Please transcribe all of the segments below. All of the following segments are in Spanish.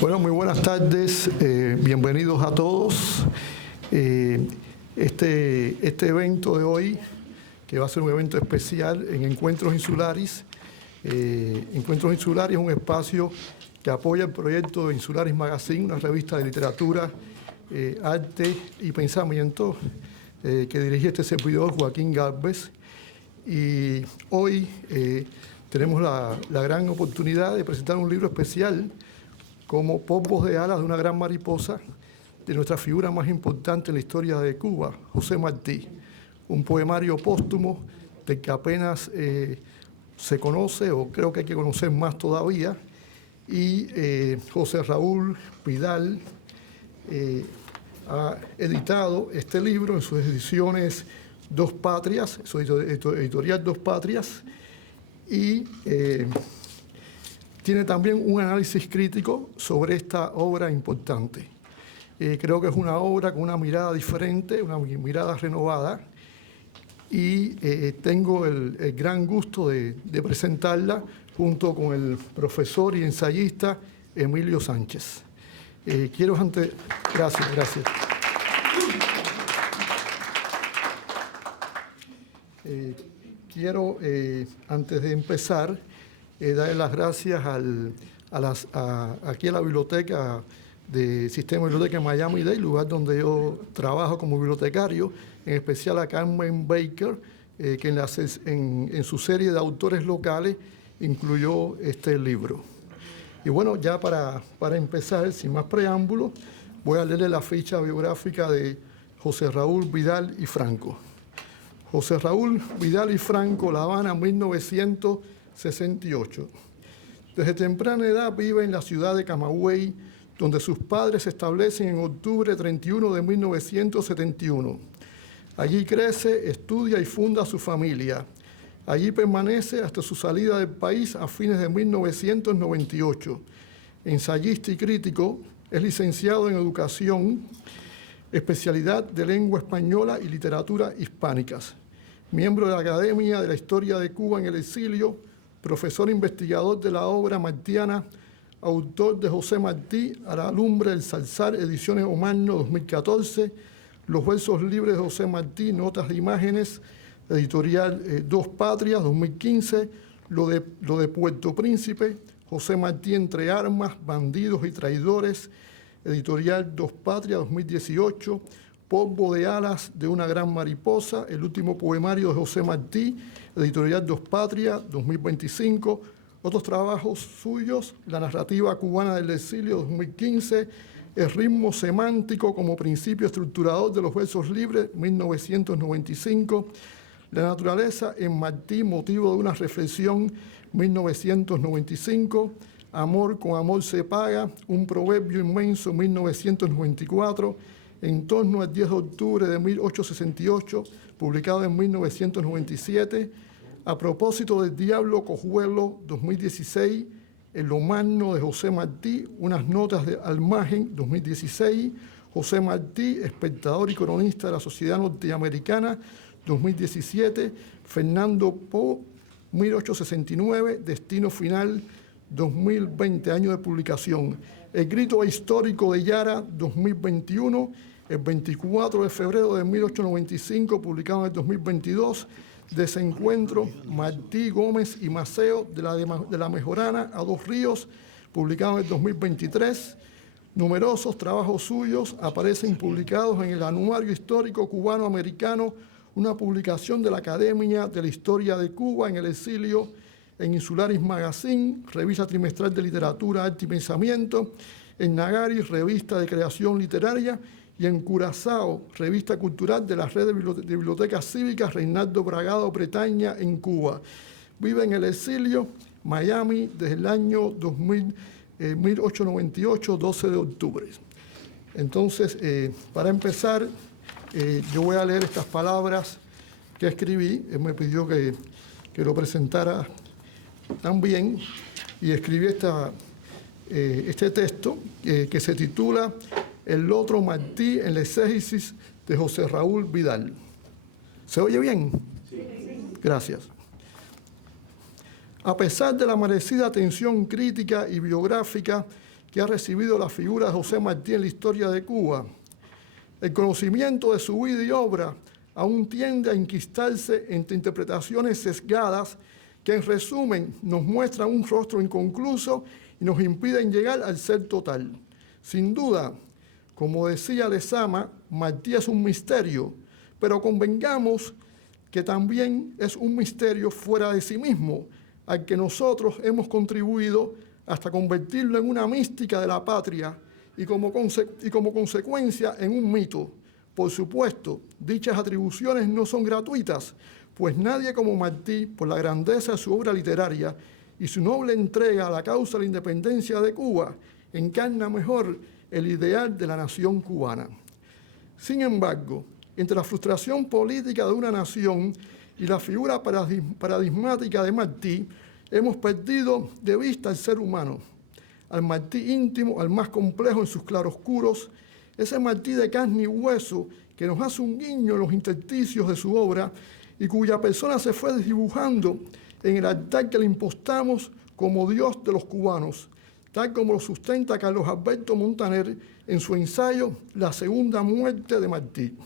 Bueno, muy buenas tardes, bienvenidos a todos. Este evento de hoy, que va a ser un evento especial en Encuentros Insularis. Encuentros Insularis es un espacio que apoya el proyecto de Insularis Magazine, una revista de literatura, arte y pensamiento que dirige este servidor, Joaquín Gálvez. Y hoy tenemos la gran oportunidad de presentar un libro especial como Polvos de alas de una gran mariposa, de nuestra figura más importante en la historia de Cuba, José Martí. Un poemario póstumo del que apenas se conoce, o creo que hay que conocer más todavía. Y José Raúl Vidal ha editado este libro en sus ediciones Dos Patrias, su editorial Dos Patrias, y tiene también un análisis crítico sobre esta obra importante. Creo que es una obra con una mirada diferente, una mirada renovada, y tengo el gran gusto de presentarla junto con el profesor y ensayista Emilio Sánchez. Gracias. Quiero, antes de empezar, darle las gracias aquí a la biblioteca del Sistema de Biblioteca Miami-Dade, lugar donde yo trabajo como bibliotecario, en especial a Carmen Baker, que en su serie de autores locales incluyó este libro. Y bueno, ya para empezar, sin más preámbulos, voy a leerle la ficha biográfica de José Raúl Vidal y Franco. José Raúl Vidal y Franco, La Habana, 1968. Desde temprana edad vive en la ciudad de Camagüey, donde sus padres se establecen en octubre 31 de 1971. Allí crece, estudia y funda su familia. Allí permanece hasta su salida del país a fines de 1998. Ensayista y crítico, es licenciado en Educación, especialidad de Lengua Española y Literatura Hispánicas. Miembro de la Academia de la Historia de Cuba en el Exilio, profesor investigador de la obra martiana, autor de José Martí, A la lumbre del Zarzal, ediciones Omarno 2014, Los versos libres de José Martí, notas de imágenes, editorial Dos Patrias 2015, lo de Puerto Príncipe, José Martí entre armas, bandidos y traidores, editorial Dos Patrias 2018, Polvo de alas de una gran mariposa, el último poemario de José Martí, editorial Dos Patrias 2025, otros trabajos suyos, La narrativa cubana del exilio 2015, El ritmo semántico como principio estructurador de los versos libres 1995, La naturaleza en Martí, motivo de una reflexión 1995, Amor con amor se paga, un proverbio inmenso 1994, En torno al 10 de octubre de 1868, publicado en 1997, A propósito del diablo cojuelo 2016, El Omarno de José Martí, unas notas al margen 2016, José Martí, espectador y cronista de la Sociedad Norteamericana 2017, Fernando Poe, 1869, Destino Final 2020, año de publicación. El grito histórico de Yara 2021, el 24 de febrero de 1895, publicado en el 2022, Desencuentro, Martí, Gómez y Maceo de la Mejorana a Dos Ríos, publicado en el 2023. Numerosos trabajos suyos aparecen publicados en el Anuario Histórico Cubano-Americano, una publicación de la Academia de la Historia de Cuba en el Exilio, en Insularis Magazine, revista trimestral de literatura, arte y pensamiento, en Nagari, revista de creación literaria, y en Curazao, revista cultural de la red de bibliotecas cívicas Reinaldo Bragado Bretaña en Cuba. Vive en el exilio, Miami, desde el año 1898, 12 de octubre. Entonces, para empezar, yo voy a leer estas palabras que escribí. Él me pidió que lo presentara también, y escribí este texto que se titula El otro Martí en la exégesis de José Raúl Vidal. ¿Se oye bien? Sí. Gracias. A pesar de la merecida atención crítica y biográfica que ha recibido la figura de José Martí en la historia de Cuba. El conocimiento de su vida y obra aún tiende a enquistarse entre interpretaciones sesgadas que en resumen nos muestran un rostro inconcluso y nos impiden llegar al ser total. Sin duda, como decía Lezama, Martí es un misterio, pero convengamos que también es un misterio fuera de sí mismo, al que nosotros hemos contribuido hasta convertirlo en una mística de la patria y como consecuencia en un mito. Por supuesto, dichas atribuciones no son gratuitas, pues nadie como Martí, por la grandeza de su obra literaria y su noble entrega a la causa de la independencia de Cuba, encarna mejor el ideal de la nación cubana. Sin embargo, entre la frustración política de una nación y la figura paradigmática de Martí, hemos perdido de vista al ser humano, al Martí íntimo, al más complejo en sus claroscuros, ese Martí de carne y hueso que nos hace un guiño en los intersticios de su obra y cuya persona se fue desdibujando en el altar que le impostamos como Dios de los cubanos, tal como lo sustenta Carlos Alberto Montaner en su ensayo La segunda muerte de Martí.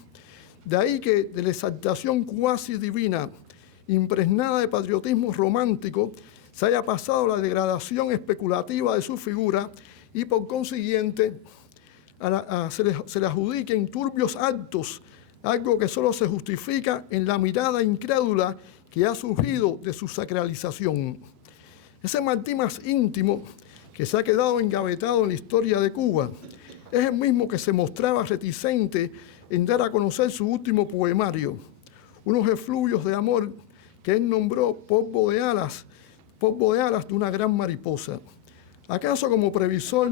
De ahí que de la exaltación cuasi divina, impregnada de patriotismo romántico, se haya pasado a la degradación especulativa de su figura y por consiguiente se le adjudiquen turbios actos, algo que solo se justifica en la mirada incrédula que ha surgido de su sacralización. Ese Martí más íntimo que se ha quedado engavetado en la historia de Cuba es el mismo que se mostraba reticente en dar a conocer su último poemario, unos efluvios de amor que él nombró polvo de alas de una gran mariposa. ¿Acaso como previsor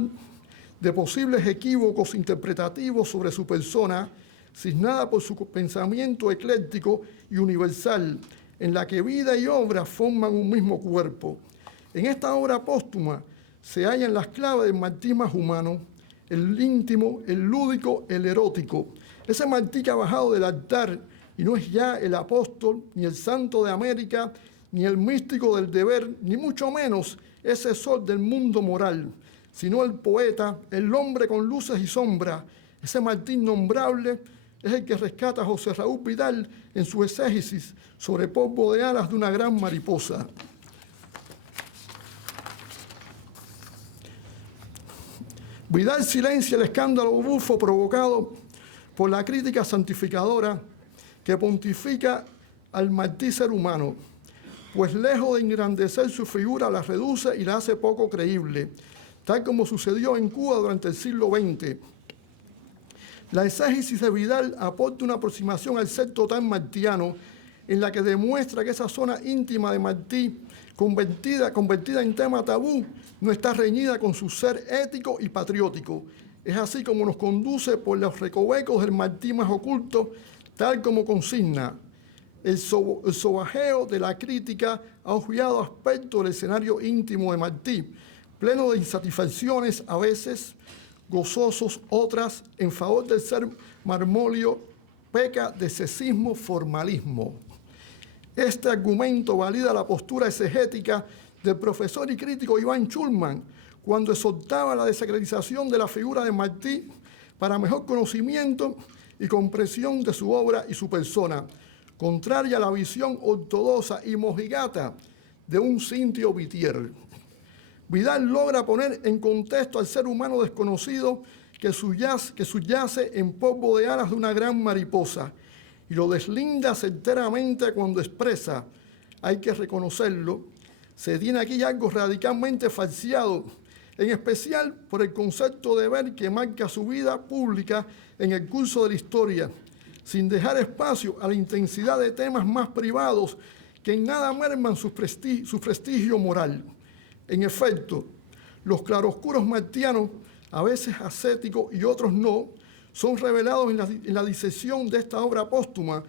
de posibles equívocos interpretativos sobre su persona, cisnada por su pensamiento ecléctico y universal, en la que vida y obra forman un mismo cuerpo? En esta obra póstuma se hallan las claves del Martí más humano, el íntimo, el lúdico, el erótico. Ese Martí que ha bajado del altar y no es ya el apóstol, ni el santo de América, ni el místico del deber, ni mucho menos ese sol del mundo moral, sino el poeta, el hombre con luces y sombras. Ese Martí innombrable es el que rescata a José Raúl Vidal en su exégesis sobre polvo de alas de una gran mariposa. Vidal silencia el escándalo bufo provocado por la crítica santificadora que pontifica al Martí ser humano, pues lejos de engrandecer su figura la reduce y la hace poco creíble, tal como sucedió en Cuba durante el siglo XX. La exégesis de Vidal aporta una aproximación al ser total martiano, en la que demuestra que esa zona íntima de Martí, convertida en tema tabú, no está reñida con su ser ético y patriótico. Es así como nos conduce por los recovecos del Martí más oculto, tal como consigna. El sobajeo de la crítica ha obviado aspectos del escenario íntimo de Martí, pleno de insatisfacciones a veces, gozosos otras, en favor del ser marmolio, peca de excesismo formalismo. Este argumento valida la postura exegética del profesor y crítico Iván Schulman cuando exhortaba la desacralización de la figura de Martí para mejor conocimiento y comprensión de su obra y su persona, contraria a la visión ortodoxa y mojigata de un Cintio Vitier. Vidal logra poner en contexto al ser humano desconocido que subyace en polvo de alas de una gran mariposa y lo deslinda certeramente cuando expresa, hay que reconocerlo, se tiene aquí algo radicalmente falseado, en especial por el concepto de ver que marca su vida pública en el curso de la historia, sin dejar espacio a la intensidad de temas más privados que en nada merman su prestigio moral. En efecto, los claroscuros martianos, a veces ascéticos y otros no, son revelados en la disección de esta obra póstuma,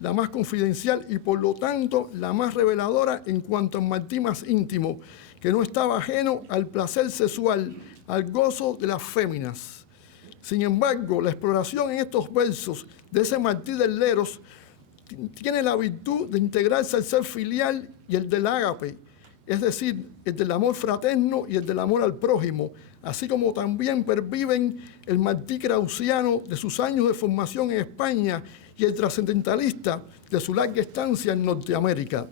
la más confidencial y por lo tanto la más reveladora en cuanto al Martí más íntimo, que no estaba ajeno al placer sexual, al gozo de las féminas. Sin embargo, la exploración en estos versos de ese Martí del Leros tiene la virtud de integrarse al ser filial y el del ágape, es decir, el del amor fraterno y el del amor al prójimo, así como también perviven el Martí kraussiano de sus años de formación en España y el trascendentalista de su larga estancia en Norteamérica.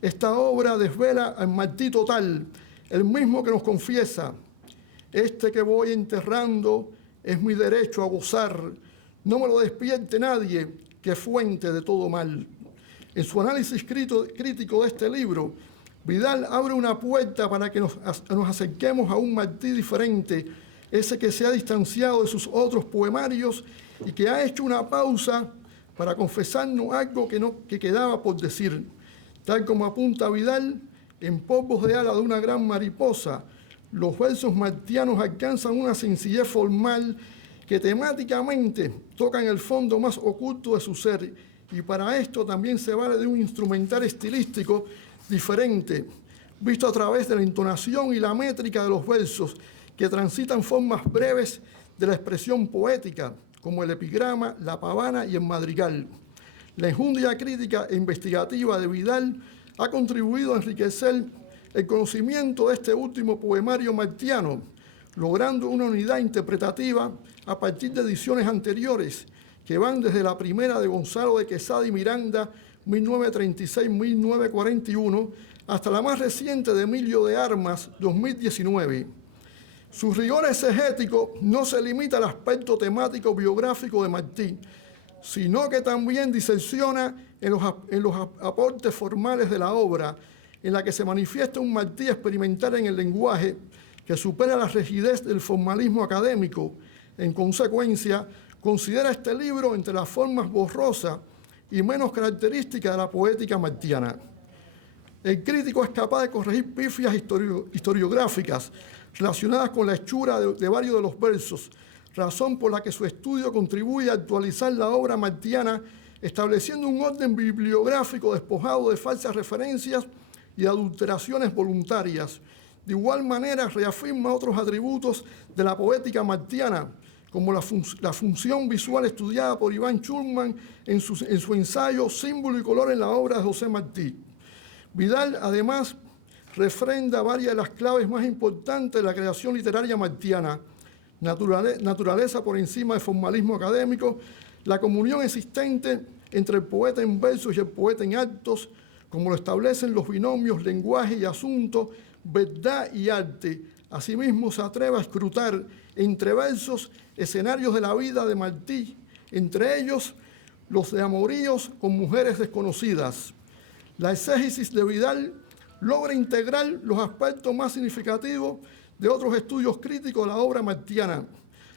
Esta obra desvela al Martí total, el mismo que nos confiesa: este que voy enterrando es mi derecho a gozar, no me lo despierte nadie, que es fuente de todo mal. En su análisis crítico de este libro, Vidal abre una puerta para que nos acerquemos a un Martí diferente, ese que se ha distanciado de sus otros poemarios y que ha hecho una pausa para confesarnos algo que quedaba por decir. Tal como apunta Vidal, en Polvos de ala de una gran mariposa, los versos martianos alcanzan una sencillez formal que temáticamente tocan el fondo más oculto de su ser, y para esto también se vale de un instrumental estilístico diferente, visto a través de la entonación y la métrica de los versos, que transitan formas breves de la expresión poética, como el epigrama, la pavana y el madrigal. La enjundia crítica e investigativa de Vidal ha contribuido a enriquecer el conocimiento de este último poemario martiano, logrando una unidad interpretativa a partir de ediciones anteriores que van desde la primera de Gonzalo de Quesada y Miranda, 1936-1941, hasta la más reciente de Emilio de Armas, 2019. Su rigor exegético no se limita al aspecto temático biográfico de Martí, sino que también disecciona en los aportes formales de la obra, en la que se manifiesta un Martí experimental en el lenguaje que supera la rigidez del formalismo académico. En consecuencia, considera este libro entre las formas borrosas y menos características de la poética martiana. El crítico es capaz de corregir pifias historiográficas relacionadas con la hechura de varios de los versos, razón por la que su estudio contribuye a actualizar la obra martiana, estableciendo un orden bibliográfico despojado de falsas referencias y adulteraciones voluntarias. De igual manera, reafirma otros atributos de la poética martiana, como la función visual estudiada por Iván Schulman en su ensayo Símbolo y color en la obra de José Martí. Vidal, además, refrenda varias de las claves más importantes de la creación literaria martiana: naturaleza por encima del formalismo académico, la comunión existente entre el poeta en versos y el poeta en actos, como lo establecen los binomios lenguaje y asunto, verdad y arte. Asimismo, se atreve a escrutar entre versos escenarios de la vida de Martí, entre ellos los de amoríos con mujeres desconocidas. La exégesis de Vidal logra integrar los aspectos más significativos de otros estudios críticos de la obra martiana,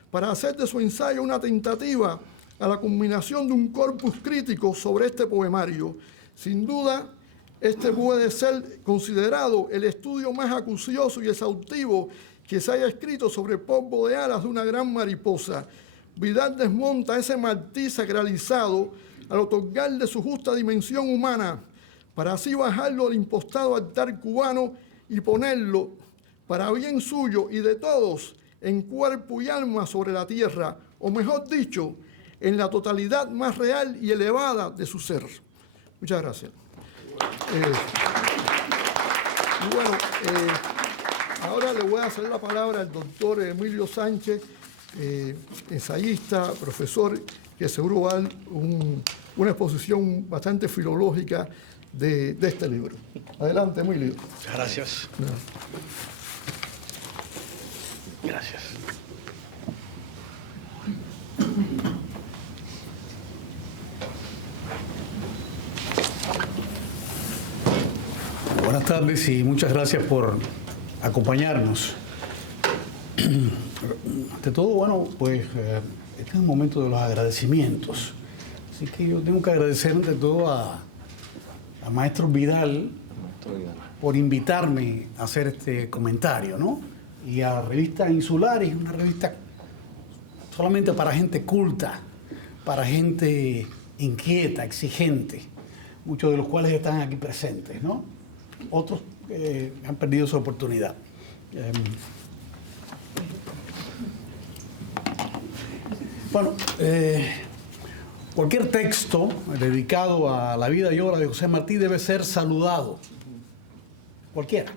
para hacer de su ensayo una tentativa a la culminación de un corpus crítico sobre este poemario. Sin duda, este puede ser considerado el estudio más acucioso y exhaustivo que se haya escrito sobre el polvo de alas de una gran mariposa. Vidal desmonta ese Martí sacralizado al otorgarle su justa dimensión humana, para así bajarlo al impostado altar cubano y ponerlo, para bien suyo y de todos, en cuerpo y alma sobre la tierra, o mejor dicho, en la totalidad más real y elevada de su ser. Muchas gracias. Ahora le voy a hacer la palabra al doctor Emilio Sánchez, ensayista, profesor, que seguro va a dar una exposición bastante filológica de este libro. Adelante, Emilio. Muchas gracias. Gracias. Buenas tardes y muchas gracias por acompañarnos. Ante todo, bueno, pues este es un momento de los agradecimientos. Así que yo tengo que agradecer ante todo a maestro Vidal por invitarme a hacer este comentario, ¿no? Y a Revista Insulares, una revista solamente para gente culta, para gente inquieta, exigente, muchos de los cuales están aquí presentes, ¿no? Otros han perdido su oportunidad. Bueno, cualquier texto dedicado a la vida y obra de José Martí debe ser saludado, cualquiera,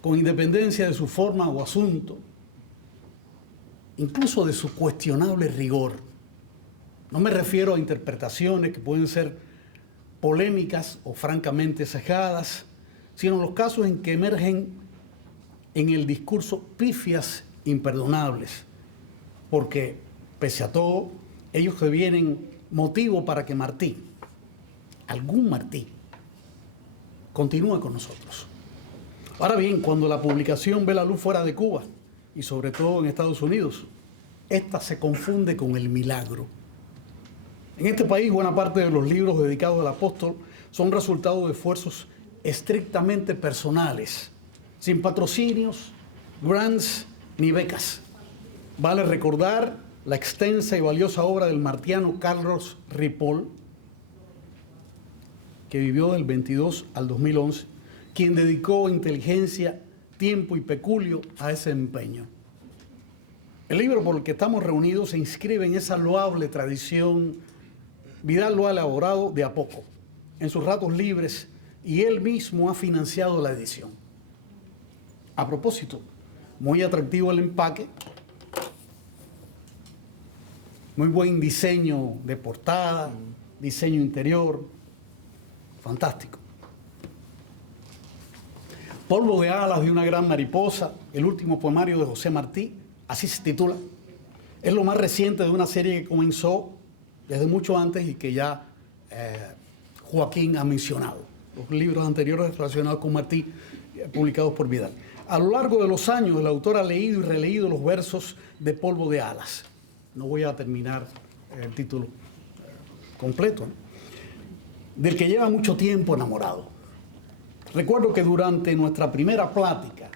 con independencia de su forma o asunto, incluso de su cuestionable rigor. No me refiero a interpretaciones que pueden ser polémicas o francamente cejadas, sino los casos en que emergen en el discurso pifias imperdonables, porque, pese a todo, ellos devienen motivo para que Martí, algún Martí, continúe con nosotros. Ahora bien, cuando la publicación ve la luz fuera de Cuba, y sobre todo en Estados Unidos, esta se confunde con el milagro. En este país, buena parte de los libros dedicados al apóstol son resultado de esfuerzos estrictamente personales, sin patrocinios, grants ni becas. Vale recordar la extensa y valiosa obra del martiano Carlos Ripoll, que vivió del 22 al 2011, quien dedicó inteligencia, tiempo y peculio a ese empeño. El libro por el que estamos reunidos se inscribe en esa loable tradición. Vidal lo ha elaborado de a poco, en sus ratos libres, y él mismo ha financiado la edición. A propósito, muy atractivo el empaque, muy buen diseño de portada, diseño interior, fantástico. Polvo de alas de una gran mariposa, el último poemario de José Martí, así se titula. Es lo más reciente de una serie que comenzó desde mucho antes y que ya Joaquín ha mencionado. Los libros anteriores relacionados con Martí, publicados por Vidal. A lo largo de los años, el autor ha leído y releído los versos de Polvo de alas. No voy a terminar el título completo, ¿no? Del que lleva mucho tiempo enamorado. Recuerdo que durante nuestra primera plática,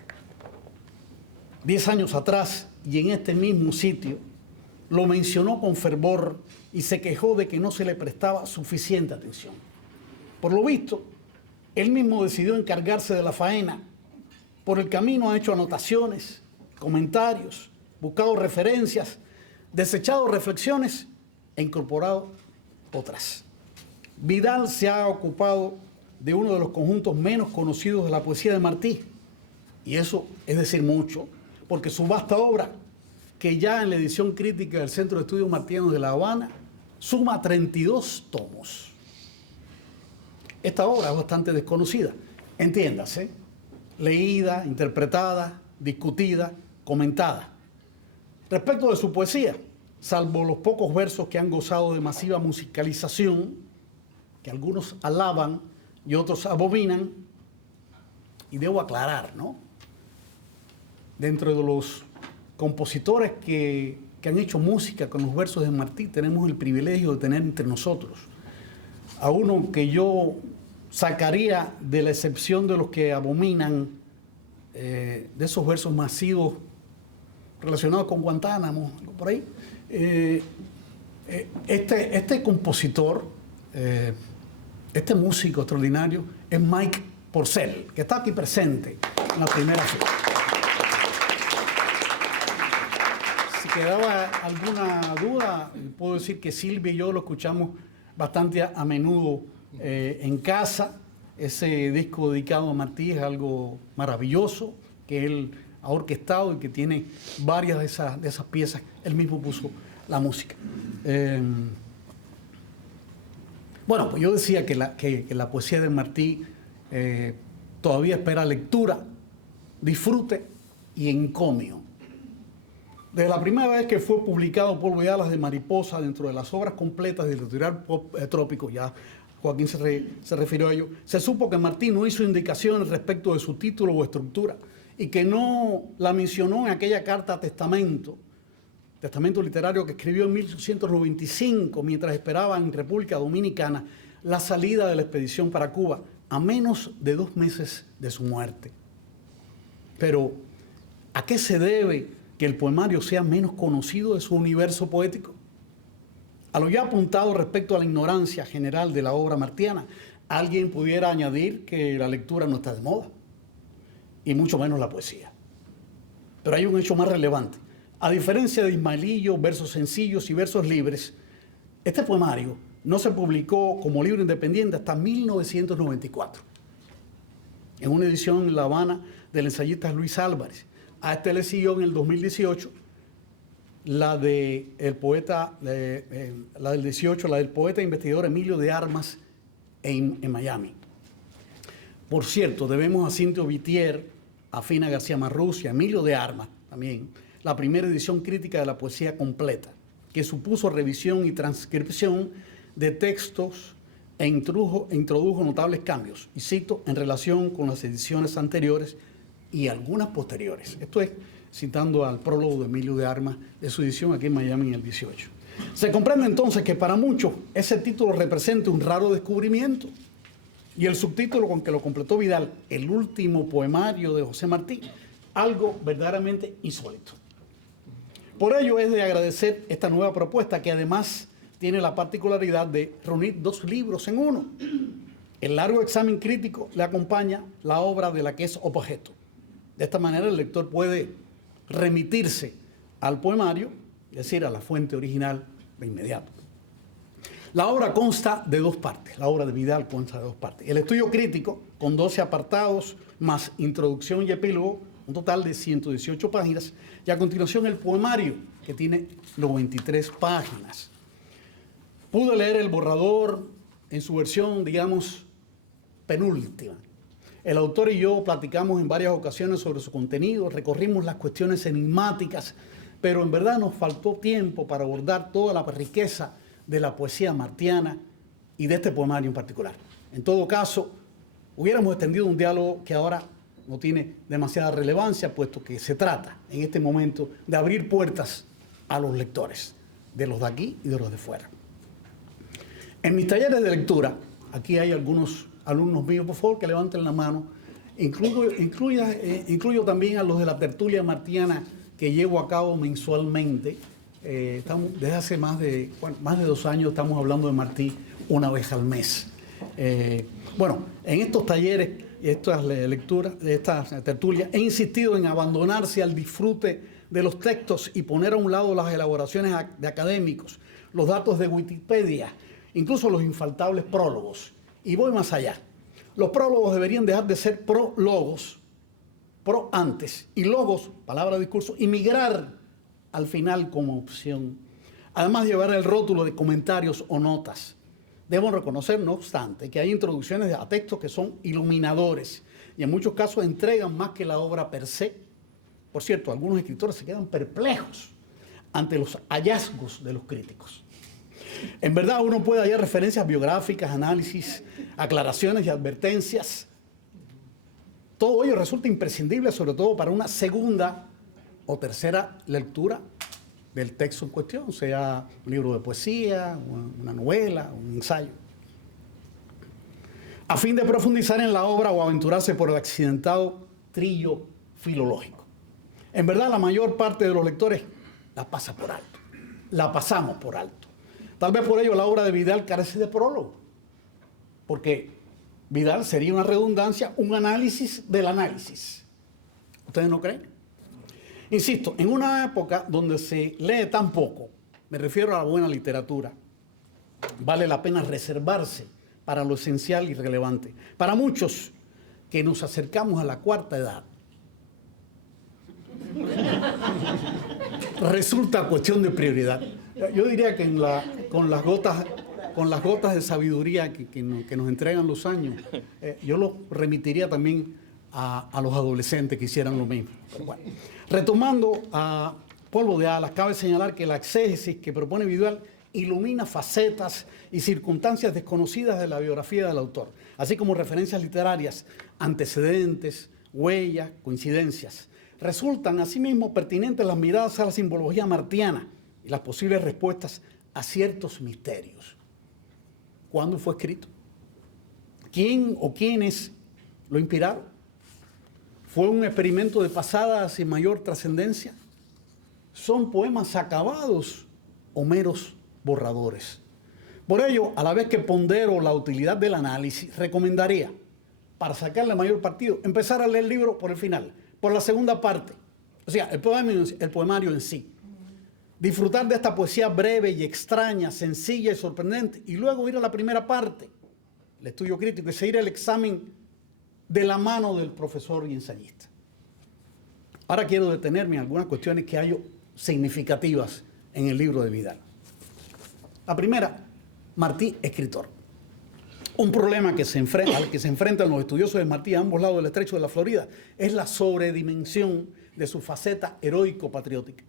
10 años atrás, y en este mismo sitio, lo mencionó con fervor y se quejó de que no se le prestaba suficiente atención. Por lo visto, él mismo decidió encargarse de la faena. Por el camino ha hecho anotaciones, comentarios, buscado referencias, desechado reflexiones e incorporado otras. Vidal se ha ocupado de uno de los conjuntos menos conocidos de la poesía de Martí, y eso es decir mucho, porque su vasta obra, que ya en la edición crítica del Centro de Estudios Martianos de La Habana, suma 32 tomos. Esta obra es bastante desconocida, entiéndase, leída, interpretada, discutida, comentada. Respecto de su poesía, salvo los pocos versos que han gozado de masiva musicalización, que algunos alaban y otros abominan, y debo aclarar, ¿no? Dentro de los compositores que han hecho música con los versos de Martí, tenemos el privilegio de tener entre nosotros a uno que yo sacaría de la excepción de los que abominan de esos versos masivos relacionados con Guantánamo, algo por ahí. Este compositor, este músico extraordinario, es Mike Porcel, que está aquí presente en la primera fila. Si quedaba alguna duda, puedo decir que Silvia y yo lo escuchamos bastante a menudo en casa. Ese disco dedicado a Martí es algo maravilloso que él ha orquestado y que tiene varias de esas piezas. Él mismo puso la música. Bueno, pues yo decía que la poesía de Martí todavía espera lectura, disfrute y encomio. Desde la primera vez que fue publicado Polvo de alas de mariposa dentro de las obras completas del editorial Pop Trópico, ya Joaquín se refirió a ello, se supo que Martí no hizo indicaciones respecto de su título o estructura y que no la mencionó en aquella carta testamento literario que escribió en 1895 mientras esperaba en República Dominicana la salida de la expedición para Cuba, a menos de 2 meses de su muerte. Pero, ¿a qué se debe que el poemario sea menos conocido de su universo poético? A lo ya apuntado respecto a la ignorancia general de la obra martiana, alguien pudiera añadir que la lectura no está de moda, y mucho menos la poesía. Pero hay un hecho más relevante. A diferencia de Ismaelillo, versos sencillos y versos libres, este poemario no se publicó como libro independiente hasta 1994, en una edición en La Habana del ensayista Luis Álvarez. A este le siguió en el 2018 la del poeta, la del 18, la del poeta e investigador Emilio de Armas en Miami. Por cierto, debemos a Cinto Vitier, a Fina García Marrús y a Emilio de Armas también la primera edición crítica de la poesía completa, que supuso revisión y transcripción de textos e introdujo notables cambios, y cito, en relación con las ediciones anteriores y algunas posteriores. Esto es citando al prólogo de Emilio de Armas de su edición aquí en Miami en el 18. Se comprende entonces que para muchos ese título representa un raro descubrimiento, y el subtítulo con que lo completó Vidal, el último poemario de José Martí, algo verdaderamente insólito. Por ello es de agradecer esta nueva propuesta, que además tiene la particularidad de reunir dos libros en uno. El largo examen crítico le acompaña la obra de la que es objeto. De esta manera el lector puede remitirse al poemario, es decir, a la fuente original de inmediato. La obra consta de dos partes, la obra de Vidal consta de dos partes. El estudio crítico, con 12 apartados, más introducción y epílogo, un total de 118 páginas, y a continuación el poemario, que tiene 93 páginas. Pude leer el borrador en su versión, digamos, penúltima. El autor y yo platicamos en varias ocasiones sobre su contenido, recorrimos las cuestiones enigmáticas, pero en verdad nos faltó tiempo para abordar toda la riqueza de la poesía martiana y de este poemario en particular. En todo caso, hubiéramos extendido un diálogo que ahora no tiene demasiada relevancia, puesto que se trata en este momento de abrir puertas a los lectores, de los de aquí y de los de fuera. En mis talleres de lectura, aquí hay algunos alumnos míos, por favor, que levanten la mano. Incluyo también a los de la tertulia martiana que llevo a cabo mensualmente. Desde hace más de 2 años estamos hablando de Martí una vez al mes. Bueno, en estos talleres, estas lecturas, estas tertulias, he insistido en abandonarse al disfrute de los textos y poner a un lado las elaboraciones de académicos, los datos de Wikipedia, incluso los infaltables prólogos. Y voy más allá. Los prólogos deberían dejar de ser prólogos, pro antes, y logos, palabra discurso, y migrar al final como opción. Además de llevar el rótulo de comentarios o notas. Debo reconocer, no obstante, que hay introducciones a textos que son iluminadores y en muchos casos entregan más que la obra per se. Por cierto, algunos escritores se quedan perplejos ante los hallazgos de los críticos. En verdad uno puede hallar referencias biográficas, análisis, aclaraciones y advertencias. Todo ello resulta imprescindible, sobre todo para una segunda o tercera lectura del texto en cuestión, sea un libro de poesía, una novela, un ensayo. A fin de profundizar en la obra o aventurarse por el accidentado trillo filológico. En verdad, la mayor parte de los lectores la pasa por alto, la pasamos por alto. Tal vez por ello la obra de Vidal carece de prólogo, porque Vidal sería una redundancia, un análisis del análisis. ¿Ustedes no creen? Insisto, en una época donde se lee tan poco, me refiero a la buena literatura, vale la pena reservarse para lo esencial y relevante. Para muchos que nos acercamos a la cuarta edad, resulta cuestión de prioridad. Yo diría que con las gotas de sabiduría que nos entregan los años, yo lo remitiría también a los adolescentes que hicieran lo mismo. Pero bueno, retomando a Polvo de Alas, cabe señalar que la exégesis que propone Vidal ilumina facetas y circunstancias desconocidas de la biografía del autor, así como referencias literarias, antecedentes, huellas, coincidencias. Resultan asimismo pertinentes las miradas a la simbología martiana y las posibles respuestas a ciertos misterios. ¿Cuándo fue escrito? ¿Quién o quiénes lo inspiraron? ¿Fue un experimento de pasada sin mayor trascendencia? ¿Son poemas acabados o meros borradores? Por ello, a la vez que pondero la utilidad del análisis, recomendaría, para sacarle mayor partido, empezar a leer el libro por el final, por la segunda parte, o sea, el poemario en sí. Disfrutar de esta poesía breve y extraña, sencilla y sorprendente, y luego ir a la primera parte, el estudio crítico, y seguir el examen de la mano del profesor y ensayista. Ahora quiero detenerme en algunas cuestiones que hallo significativas en el libro de Vidal. La primera, Martí, escritor. Un problema al que se enfrentan los estudiosos de Martí a ambos lados del estrecho de la Florida es la sobredimensión de su faceta heroico-patriótica.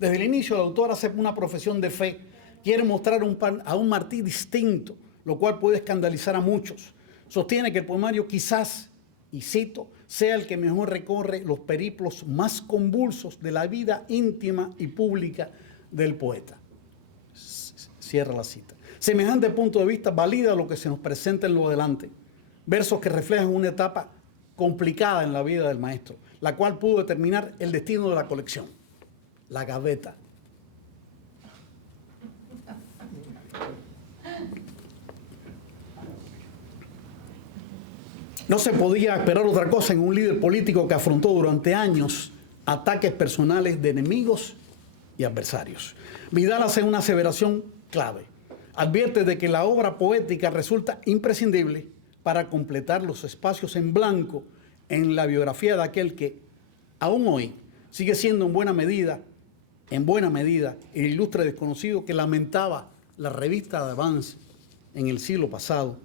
Desde el inicio, el autor hace una profesión de fe. Quiere mostrar a un Martí distinto, lo cual puede escandalizar a muchos. Sostiene que el poemario quizás, y cito, sea el que mejor recorre los periplos más convulsos de la vida íntima y pública del poeta. Cierra la cita. Semejante punto de vista valida lo que se nos presenta en lo adelante. Versos que reflejan una etapa complicada en la vida del maestro, la cual pudo determinar el destino de la colección, la gaveta. No se podía esperar otra cosa en un líder político que afrontó durante años ataques personales de enemigos y adversarios. Vidal hace una aseveración clave. Advierte de que la obra poética resulta imprescindible para completar los espacios en blanco en la biografía de aquel que, aún hoy, sigue siendo en buena medida, el ilustre desconocido que lamentaba la revista de Avance en el siglo pasado,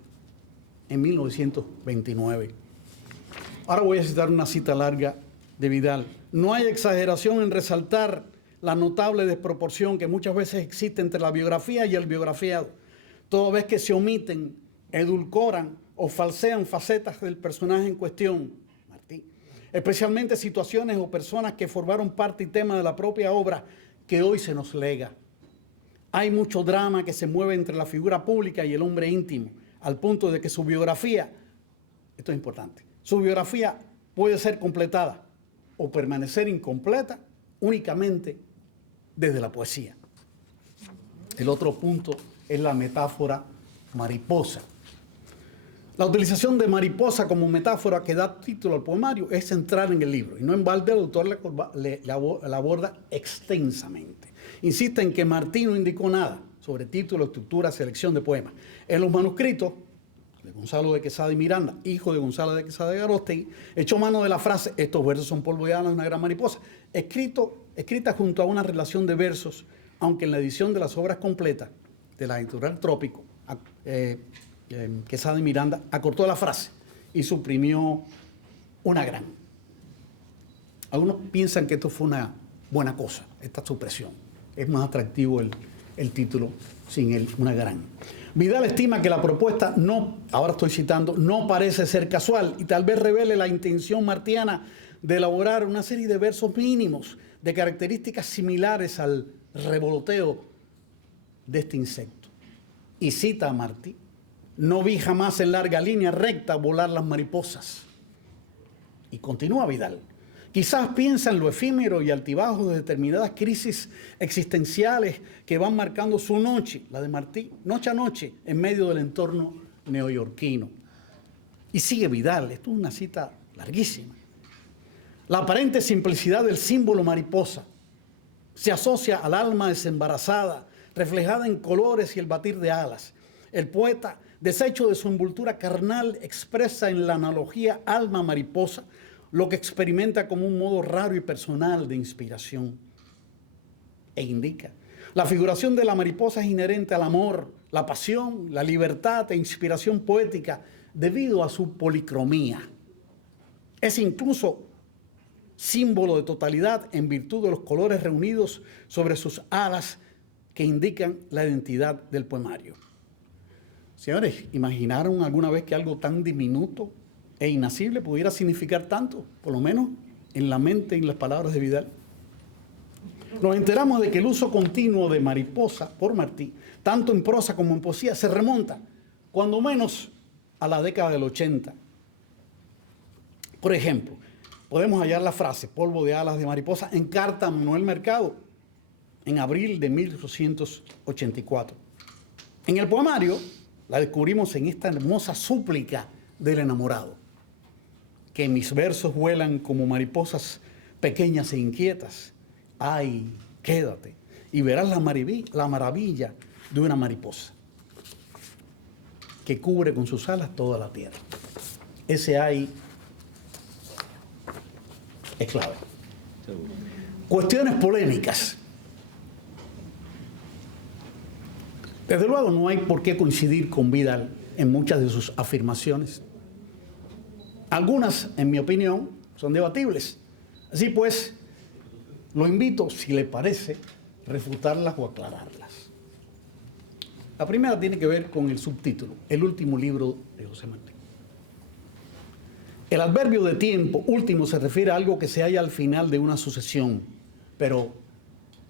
en 1929. Ahora voy a citar una cita larga de Vidal. No hay exageración en resaltar la notable desproporción que muchas veces existe entre la biografía y el biografiado, toda vez que se omiten, edulcoran o falsean facetas del personaje en cuestión, Martí, especialmente situaciones o personas que formaron parte y tema de la propia obra que hoy se nos lega. Hay mucho drama que se mueve entre la figura pública y el hombre íntimo, al punto de que su biografía, esto es importante, su biografía puede ser completada o permanecer incompleta únicamente desde la poesía. El otro punto es la metáfora mariposa. La utilización de mariposa como metáfora que da título al poemario es central en el libro, y no en balde el autor la aborda extensamente. Insiste en que Martí no indicó nada sobre título, estructura, selección de poemas. En los manuscritos de Gonzalo de Quesada y Miranda, hijo de Gonzalo de Quesada y Aróstegui, echó mano de la frase "estos versos son polvo de alas, una gran mariposa", escrita junto a una relación de versos, aunque en la edición de las obras completas de la editorial Trópico, Quesada y Miranda acortó la frase y suprimió una gran. Algunos piensan que esto fue una buena cosa, esta supresión. Es más atractivo el título sin una gran. Vidal estima que la propuesta ahora estoy citando, no parece ser casual y tal vez revele la intención martiana de elaborar una serie de versos mínimos de características similares al revoloteo de este insecto. Y cita a Martí: "No vi jamás en larga línea recta volar las mariposas". Y continúa Vidal: "Quizás piensa en lo efímero y altibajo de determinadas crisis existenciales que van marcando su noche, la de Martí, noche a noche, en medio del entorno neoyorquino". Y sigue Vidal, esto es una cita larguísima: "La aparente simplicidad del símbolo mariposa se asocia al alma desembarazada, reflejada en colores y el batir de alas. El poeta, deshecho de su envoltura carnal, expresa en la analogía alma mariposa lo que experimenta como un modo raro y personal de inspiración". E indica: "La figuración de la mariposa es inherente al amor, la pasión, la libertad e inspiración poética debido a su policromía. Es incluso símbolo de totalidad en virtud de los colores reunidos sobre sus alas que indican la identidad del poemario". Señores, ¿imaginaron alguna vez que algo tan diminuto e inacible pudiera significar tanto, por lo menos en la mente y en las palabras de Vidal? Nos enteramos de que el uso continuo de mariposa por Martí, tanto en prosa como en poesía, se remonta, cuando menos, a la década del 80. Por ejemplo, podemos hallar la frase "polvo de alas de mariposa" en carta a Manuel Mercado, en abril de 1884. En el poemario la descubrimos en esta hermosa súplica del enamorado: "Que mis versos vuelan como mariposas pequeñas e inquietas. Ay, quédate y verás la maravilla de una mariposa que cubre con sus alas toda la tierra". Ese "ay" es clave. Cuestiones polémicas. Desde luego no hay por qué coincidir con Vidal en muchas de sus afirmaciones. Algunas, en mi opinión, son debatibles. Así pues, lo invito, si le parece, a refutarlas o aclararlas. La primera tiene que ver con el subtítulo, el último libro de José Martí. El adverbio de tiempo último se refiere a algo que se halla al final de una sucesión. Pero,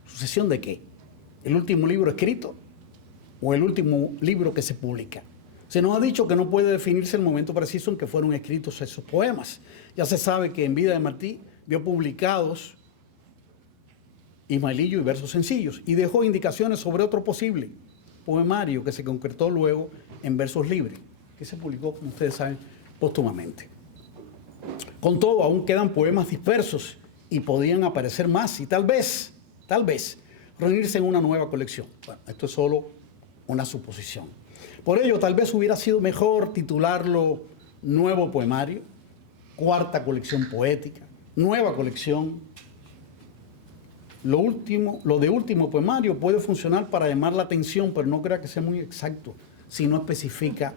¿sucesión de qué? ¿El último libro escrito o el último libro que se publica? Se nos ha dicho que no puede definirse el momento preciso en que fueron escritos esos poemas. Ya se sabe que en vida de Martí vio publicados Ismaelillo y versos sencillos y dejó indicaciones sobre otro posible poemario que se concretó luego en versos libres, que se publicó, como ustedes saben, póstumamente. Con todo, aún quedan poemas dispersos y podían aparecer más y tal vez, reunirse en una nueva colección. Bueno, esto es solo una suposición. Por ello, tal vez hubiera sido mejor titularlo Nuevo Poemario, Cuarta Colección Poética, Nueva Colección. Lo de último poemario puede funcionar para llamar la atención, pero no crea que sea muy exacto si no especifica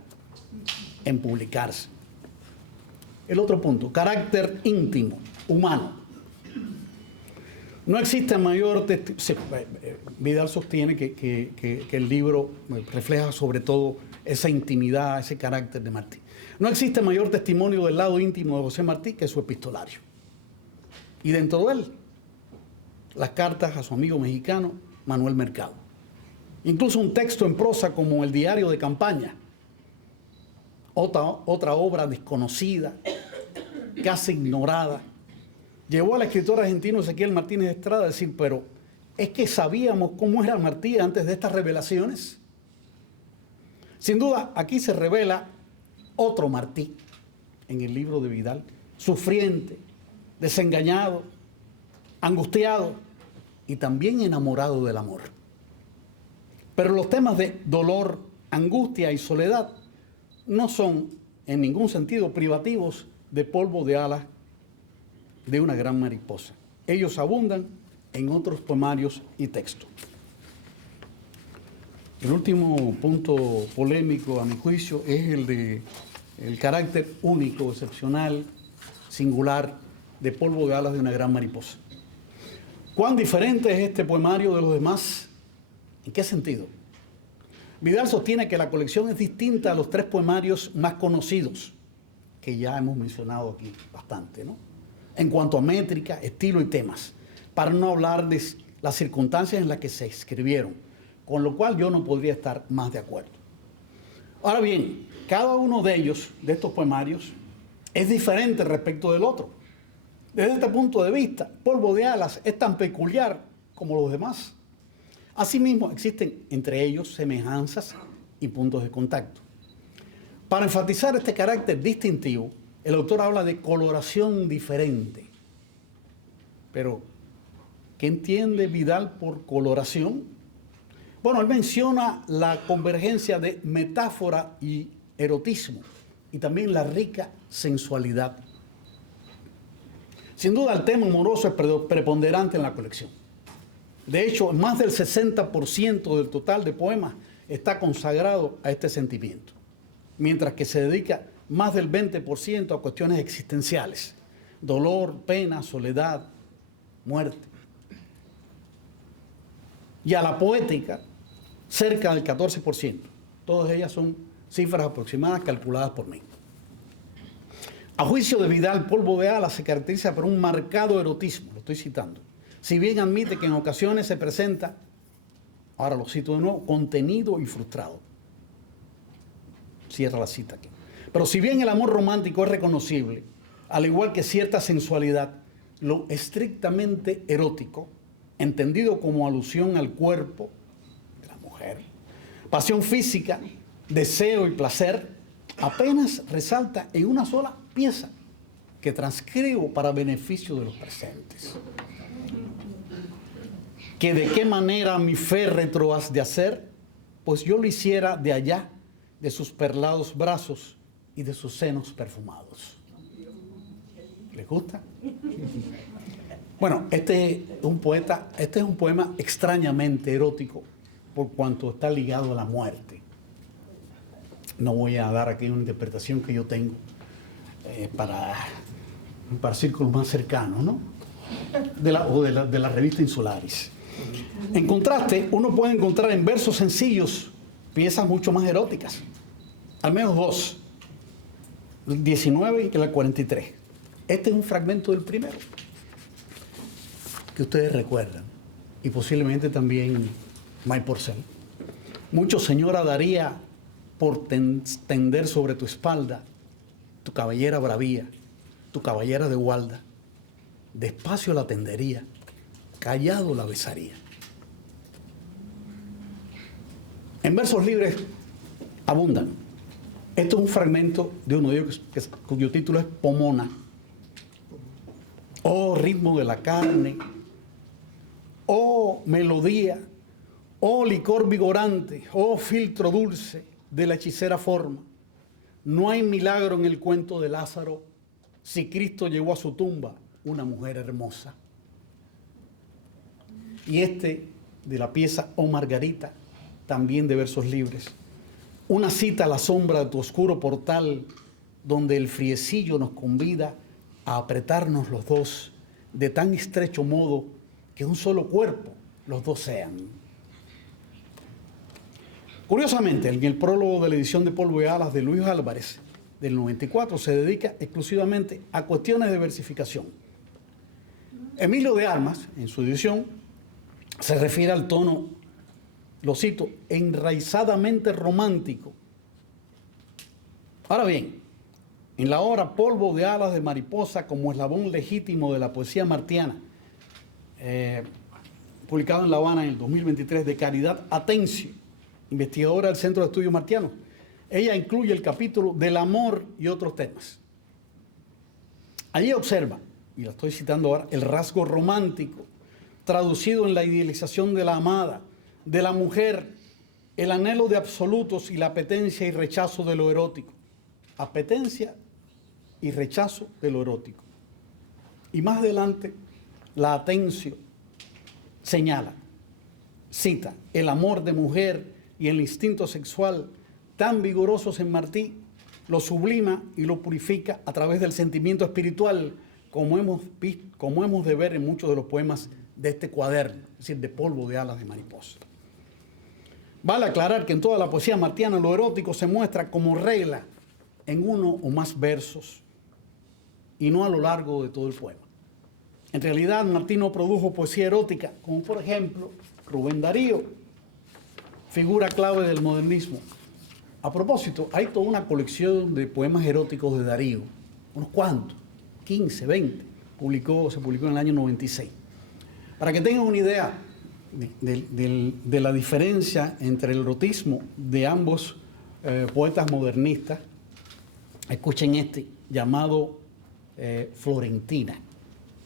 en publicarse. El otro punto, carácter íntimo, humano. No existe mayor Vidal sostiene que el libro refleja sobre todo esa intimidad, ese carácter de Martí. No existe mayor testimonio del lado íntimo de José Martí que su epistolario. Y dentro de él, las cartas a su amigo mexicano Manuel Mercado. Incluso un texto en prosa como el diario de campaña, otra obra desconocida, casi ignorada, llevó al escritor argentino Ezequiel Martínez Estrada a decir, pero ¿es que sabíamos cómo era Martí antes de estas revelaciones? Sin duda, aquí se revela otro Martí en el libro de Vidal, sufriente, desengañado, angustiado y también enamorado del amor. Pero los temas de dolor, angustia y soledad no son en ningún sentido privativos de polvo de alas de una gran mariposa. Ellos abundan en otros poemarios y textos. El último punto polémico, a mi juicio, es el de el carácter único, excepcional, singular de polvo de alas de una gran mariposa. ¿Cuán diferente es este poemario de los demás? ¿En qué sentido? Vidal sostiene que la colección es distinta a los 3 poemarios más conocidos, que ya hemos mencionado aquí bastante, ¿no? En cuanto a métrica, estilo y temas, para no hablar de las circunstancias en las que se escribieron, con lo cual yo no podría estar más de acuerdo. Ahora bien, cada uno de ellos, de estos poemarios, es diferente respecto del otro. Desde este punto de vista, Polvo de Alas es tan peculiar como los demás. Asimismo, existen entre ellos semejanzas y puntos de contacto. Para enfatizar este carácter distintivo, el autor habla de coloración diferente. Pero, ¿qué entiende Vidal por coloración? Bueno, él menciona la convergencia de metáfora y erotismo y también la rica sensualidad. Sin duda el tema amoroso es preponderante en la colección. De hecho, más del 60% del total de poemas está consagrado a este sentimiento, mientras que se dedica más del 20% a cuestiones existenciales, dolor, pena, soledad, muerte. Y a la poética, cerca del 14%. Todas ellas son cifras aproximadas calculadas por mí. A juicio de Vidal, Polvo de Alas se caracteriza por un marcado erotismo, lo estoy citando. Si bien admite que en ocasiones se presenta, ahora lo cito de nuevo, contenido y frustrado. Cierra la cita aquí. Pero si bien el amor romántico es reconocible, al igual que cierta sensualidad, lo estrictamente erótico, entendido como alusión al cuerpo de la mujer, pasión física, deseo y placer, apenas resalta en una sola pieza que transcribo para beneficio de los presentes. Que de qué manera mi férretro has de hacer, pues yo lo hiciera de allá, de sus perlados brazos y de sus senos perfumados. ¿Les gusta? Bueno, este es un poema extrañamente erótico por cuanto está ligado a la muerte. No voy a dar aquí una interpretación que yo tengo para círculos más cercanos, ¿no? De la revista Insularis. En contraste, uno puede encontrar en versos sencillos piezas mucho más eróticas. Al menos dos. El 19 y el 43. Este es un fragmento del primero, que ustedes recuerdan, y posiblemente también May Porcel. Mucho, señora, daría por tender sobre tu espalda tu cabellera bravía, tu cabellera de gualda. Despacio la tendería, callado la besaría. En versos libres abundan. Esto es un fragmento de uno de ellos cuyo título es Pomona. Oh ritmo de la carne, oh melodía, oh licor vigorante, oh filtro dulce de la hechicera forma. No hay milagro en el cuento de Lázaro si Cristo llevó a su tumba una mujer hermosa. Y este de la pieza Oh Margarita, también de versos libres. Una cita a la sombra de tu oscuro portal, donde el friecillo nos convida a apretarnos los dos de tan estrecho modo que un solo cuerpo los dos sean. Curiosamente, en el prólogo de la edición de Polvo y Alas de Luis Álvarez, del 94, se dedica exclusivamente a cuestiones de versificación. Emilio de Armas, en su edición, se refiere al tono, lo cito, enraizadamente romántico. Ahora bien, en la obra Polvo de Alas de Mariposa, como eslabón legítimo de la poesía martiana, publicado en La Habana en el 2023, de Caridad Atencio, investigadora del Centro de Estudios Martianos, ella incluye el capítulo del amor y otros temas. Allí observa, y la estoy citando ahora, el rasgo romántico, traducido en la idealización de la amada, de la mujer, el anhelo de absolutos y la apetencia y rechazo de lo erótico. Apetencia y rechazo de lo erótico. Y más adelante, la Atencio señala, cita, el amor de mujer y el instinto sexual tan vigorosos en Martí, lo sublima y lo purifica a través del sentimiento espiritual, como hemos de ver en muchos de los poemas de este cuaderno, es decir, de Polvo de Alas de Mariposa. Vale aclarar que en toda la poesía martiana lo erótico se muestra como regla en uno o más versos y no a lo largo de todo el poema. En realidad, Martí no produjo poesía erótica, como por ejemplo Rubén Darío, figura clave del modernismo. A propósito, hay toda una colección de poemas eróticos de Darío, unos cuantos, 15, 20, se publicó en el año 96. Para que tengan una idea de la diferencia entre el erotismo de ambos poetas modernistas, escuchen este, llamado Florentina.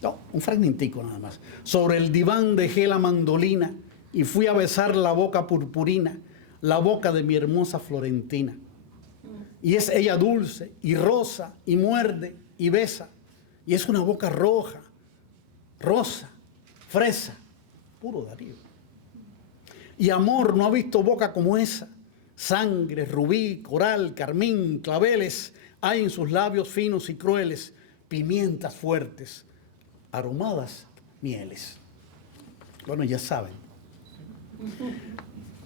No, un fragmentico nada más. Sobre el diván dejé la mandolina y fui a besar la boca purpurina, la boca de mi hermosa Florentina. Y es ella dulce y rosa y muerde y besa. Y es una boca roja, rosa, fresa, puro Darío. Y amor no ha visto boca como esa. Sangre, rubí, coral, carmín, claveles, hay en sus labios finos y crueles, pimientas fuertes, aromadas mieles. Bueno, ya saben.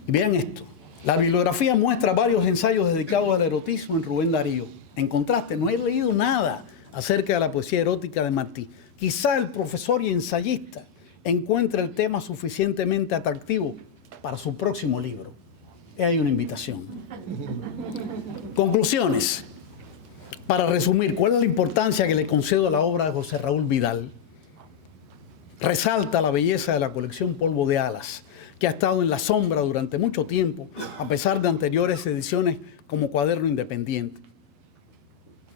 Y vean esto. La bibliografía muestra varios ensayos dedicados al erotismo en Rubén Darío. En contraste, no he leído nada acerca de la poesía erótica de Martí. Quizá el profesor y ensayista encuentre el tema suficientemente atractivo para su próximo libro. Hay una invitación. Conclusiones. Para resumir, ¿cuál es la importancia que le concedo a la obra de José Raúl Vidal? Resalta la belleza de la colección Polvo de Alas, que ha estado en la sombra durante mucho tiempo, a pesar de anteriores ediciones como cuaderno independiente.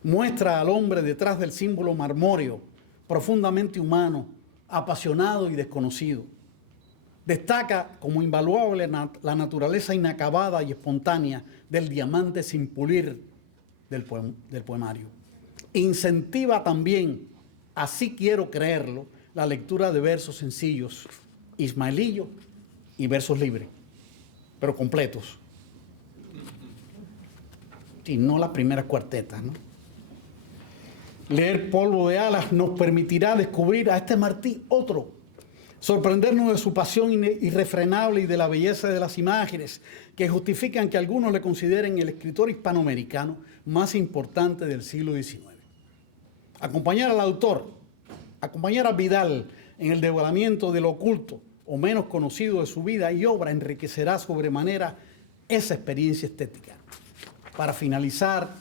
Muestra al hombre detrás del símbolo marmóreo, profundamente humano, apasionado y desconocido. Destaca como invaluable la naturaleza inacabada y espontánea del diamante sin pulir del poemario. Incentiva también, así quiero creerlo, la lectura de versos sencillos, ismaelillo y versos libres, pero completos. Y no la primera cuarteta, ¿no? Leer Polvo de Alas nos permitirá descubrir a este Martí otro, sorprendernos de su pasión irrefrenable y de la belleza de las imágenes que justifican que algunos le consideren el escritor hispanoamericano más importante del siglo XIX. Acompañar al autor, acompañar a Vidal en el develamiento de lo oculto o menos conocido de su vida y obra enriquecerá sobremanera esa experiencia estética. Para finalizar,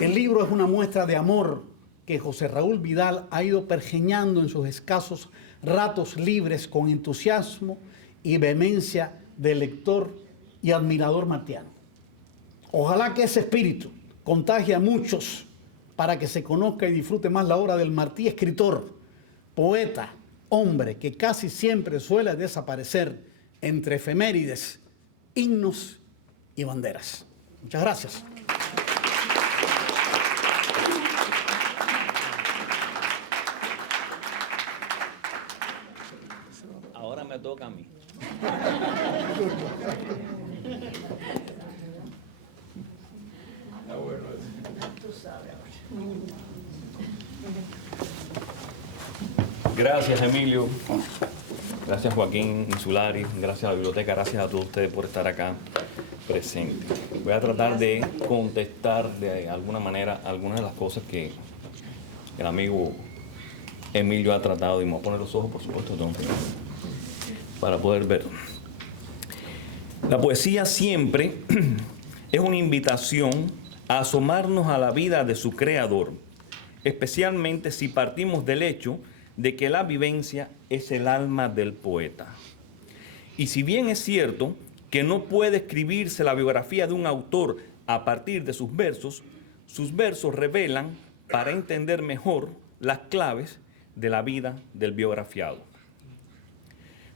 el libro es una muestra de amor que José Raúl Vidal ha ido pergeñando en sus escasos ratos libres con entusiasmo y vehemencia de lector y admirador martiano. Ojalá que ese espíritu contagie a muchos para que se conozca y disfrute más la obra del Martí escritor, poeta, hombre que casi siempre suele desaparecer entre efemérides, himnos y banderas. Muchas gracias. Ahora me toca a mí. Gracias, Emilio. Gracias, Joaquín Insulari. Gracias a la biblioteca. Gracias a todos ustedes por estar acá presentes. Voy a tratar de contestar de alguna manera algunas de las cosas que el amigo Emilio ha tratado. Y me voy a poner los ojos, por supuesto, para poder ver. La poesía siempre es una invitación a asomarnos a la vida de su creador, especialmente si partimos del hecho de que la vivencia es el alma del poeta. Y si bien es cierto que no puede escribirse la biografía de un autor a partir de sus versos revelan, para entender mejor, las claves de la vida del biografiado.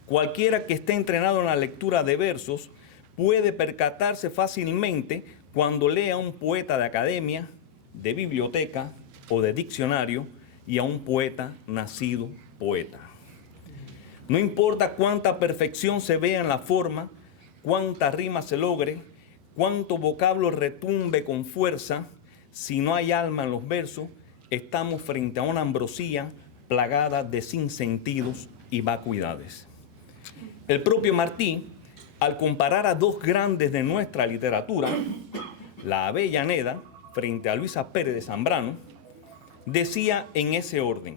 Cualquiera que esté entrenado en la lectura de versos puede percatarse fácilmente cuando lea a un poeta de academia, de biblioteca o de diccionario y a un poeta nacido poeta. No importa cuánta perfección se vea en la forma, cuánta rima se logre, cuánto vocablo retumbe con fuerza, si no hay alma en los versos, estamos frente a una ambrosía plagada de sinsentidos y vacuidades. El propio Martí, al comparar a dos grandes de nuestra literatura, la Avellaneda frente a Luisa Pérez de Zambrano, decía en ese orden: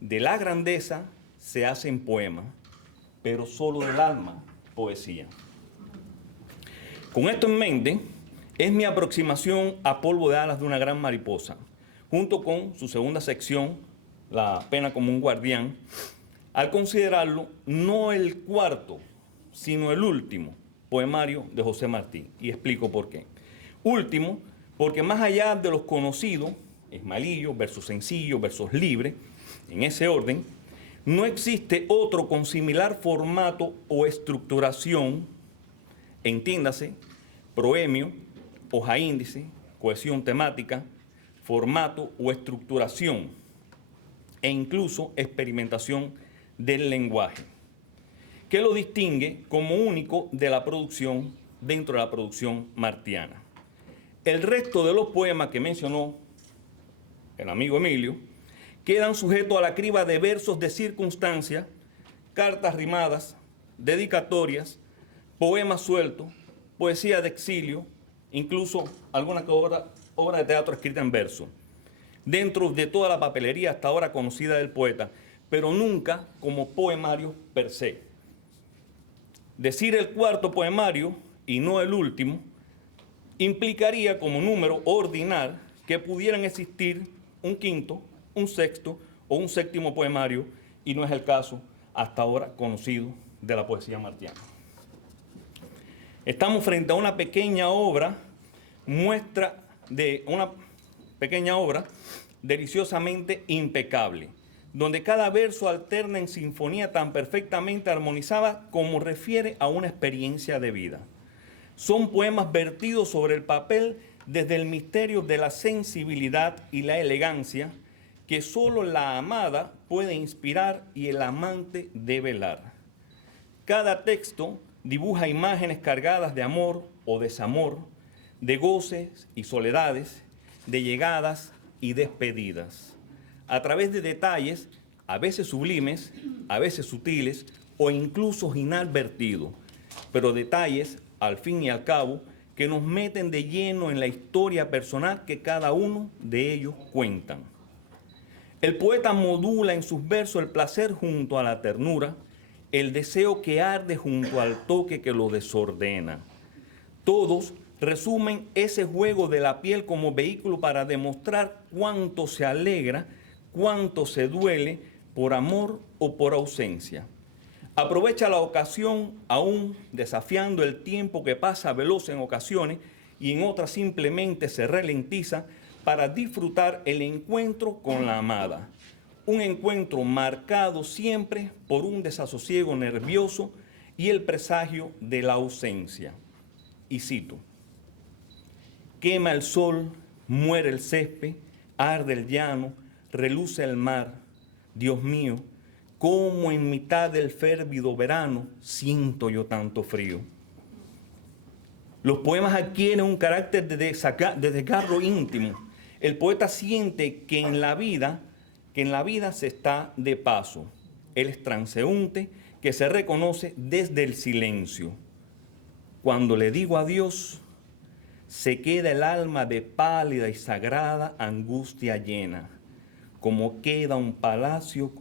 de la grandeza se hacen poemas, pero solo del alma poesía. Con esto en mente, es mi aproximación a Polvo de Alas de una gran mariposa, junto con su segunda sección, La pena como un guardián, al considerarlo no el cuarto, sino el último poemario de José Martí. Y explico por qué. Último, porque más allá de los conocidos, ismaelillo, versos sencillos, versos libres, en ese orden, no existe otro con similar formato o estructuración, entiéndase, proemio, hoja índice, cohesión temática, formato o estructuración, e incluso experimentación del lenguaje, que lo distingue como único de la producción dentro de la producción martiana. El resto de los poemas que mencionó el amigo Emilio quedan sujetos a la criba de versos de circunstancia, cartas rimadas, dedicatorias, poemas sueltos, poesía de exilio, incluso alguna obra de teatro escrita en verso, dentro de toda la papelería hasta ahora conocida del poeta, pero nunca como poemario per se. Decir el cuarto poemario y no el último implicaría como número ordinar que pudieran existir un quinto, un sexto o un séptimo poemario, y no es el caso hasta ahora conocido de la poesía martiana. Estamos frente a una pequeña obra, muestra de una pequeña obra deliciosamente impecable, donde cada verso alterna en sinfonía tan perfectamente armonizada como refiere a una experiencia de vida. Son poemas vertidos sobre el papel desde el misterio de la sensibilidad y la elegancia que solo la amada puede inspirar y el amante develar. Cada texto dibuja imágenes cargadas de amor o desamor, de goces y soledades, de llegadas y despedidas, a través de detalles, a veces sublimes, a veces sutiles o incluso inadvertidos, pero detalles, al fin y al cabo, que nos meten de lleno en la historia personal que cada uno de ellos cuentan. El poeta modula en sus versos el placer junto a la ternura, el deseo que arde junto al toque que lo desordena. Todos resumen ese juego de la piel como vehículo para demostrar cuánto se alegra, cuánto se duele por amor o por ausencia. Aprovecha la ocasión, aún desafiando el tiempo que pasa veloz en ocasiones y en otras simplemente se ralentiza para disfrutar el encuentro con la amada. Un encuentro marcado siempre por un desasosiego nervioso y el presagio de la ausencia. Y cito: quema el sol, muere el césped, arde el llano, reluce el mar. Dios mío, cómo en mitad del férvido verano siento yo tanto frío. Los poemas adquieren un carácter de desgarro íntimo. El poeta siente que en la vida se está de paso. Él es transeúnte que se reconoce desde el silencio. Cuando le digo adiós, se queda el alma de pálida y sagrada angustia llena, como queda un palacio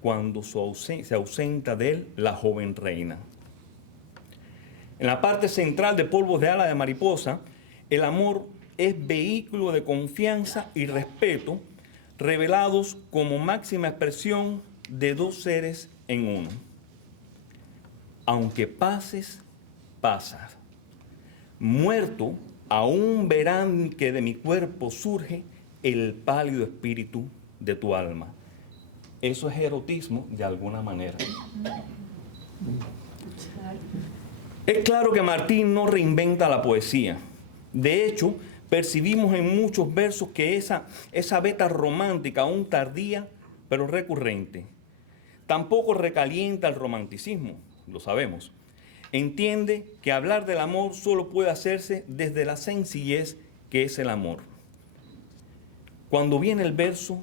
cuando se ausenta de él la joven reina. En la parte central de Polvos de ala de mariposa, el amor es vehículo de confianza y respeto revelados como máxima expresión de dos seres en uno. Aunque pases, pasas. Muerto, aún verán que de mi cuerpo surge el pálido espíritu de tu alma. Eso es erotismo de alguna manera. Es claro que Martín no reinventa la poesía. De hecho, percibimos en muchos versos que esa veta romántica, aún tardía, pero recurrente. Tampoco recalienta el romanticismo, lo sabemos. Entiende que hablar del amor solo puede hacerse desde la sencillez que es el amor. Cuando viene el verso,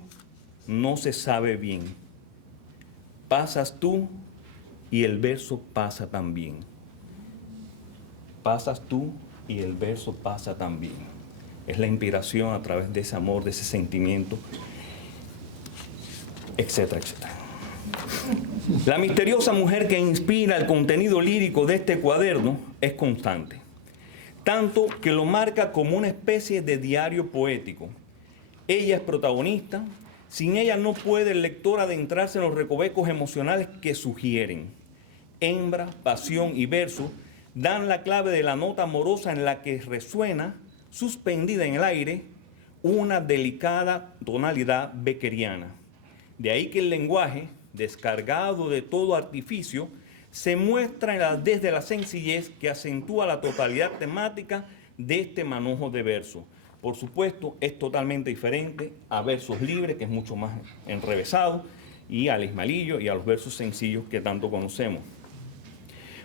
no se sabe bien. Pasas tú y el verso pasa también. Pasas tú y el verso pasa también. Es la inspiración a través de ese amor, de ese sentimiento, etcétera, etcétera. La misteriosa mujer que inspira el contenido lírico de este cuaderno es constante, tanto que lo marca como una especie de diario poético. Ella es protagonista. Sin ella no puede el lector adentrarse en los recovecos emocionales que sugieren. Hembra, pasión y verso dan la clave de la nota amorosa en la que resuena, suspendida en el aire, una delicada tonalidad beckeriana. De ahí que el lenguaje, descargado de todo artificio, se muestra desde la sencillez que acentúa la totalidad temática de este manojo de verso. Por supuesto, es totalmente diferente a versos libres, que es mucho más enrevesado, y al ismalillo y a los versos sencillos que tanto conocemos.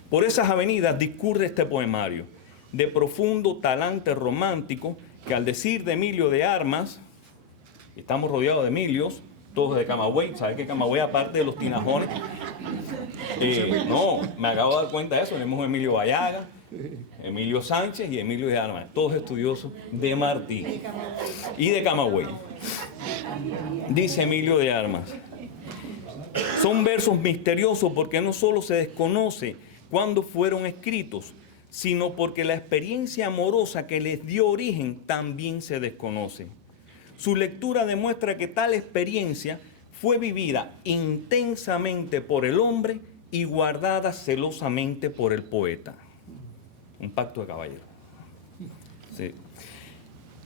Por esas avenidas discurre este poemario, de profundo talante romántico, que al decir de Emilio de Armas, estamos rodeados de Emilios, todos de Camagüey. ¿Sabes que Camagüey, aparte de los tinajones? No, me acabo de dar cuenta de eso. Tenemos Emilio Vallaga, Emilio Sánchez y Emilio de Armas, todos estudiosos de Martí y de Camagüey. Dice Emilio de Armas: son versos misteriosos porque no solo se desconoce cuándo fueron escritos, sino porque la experiencia amorosa que les dio origen también se desconoce. Su lectura demuestra que tal experiencia fue vivida intensamente por el hombre y guardada celosamente por el poeta. Un pacto de caballero. Sí.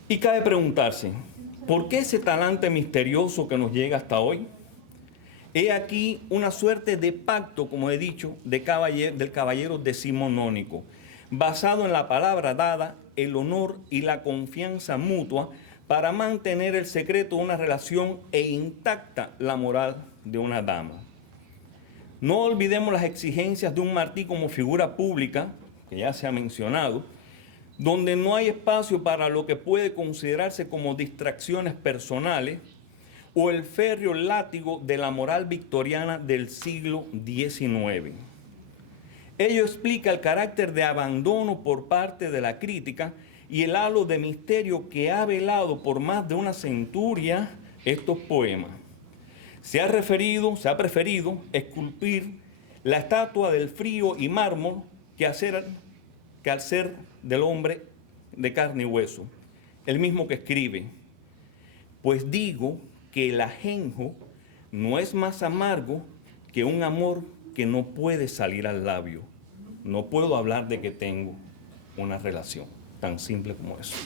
Y cabe preguntarse, ¿por qué ese talante misterioso que nos llega hasta hoy? He aquí una suerte de pacto, como he dicho, del caballero decimonónico, basado en la palabra dada, el honor y la confianza mutua para mantener el secreto de una relación e intacta la moral de una dama. No olvidemos las exigencias de un Martí como figura pública, que ya se ha mencionado, donde no hay espacio para lo que puede considerarse como distracciones personales o el férreo látigo de la moral victoriana del siglo XIX. Ello explica el carácter de abandono por parte de la crítica y el halo de misterio que ha velado por más de una centuria estos poemas. Se ha preferido esculpir la estatua del frío y mármol que al ser del hombre de carne y hueso, el mismo que escribe: pues digo que el ajenjo no es más amargo que un amor que no puede salir al labio. No puedo hablar de que tengo una relación, tan simple como eso.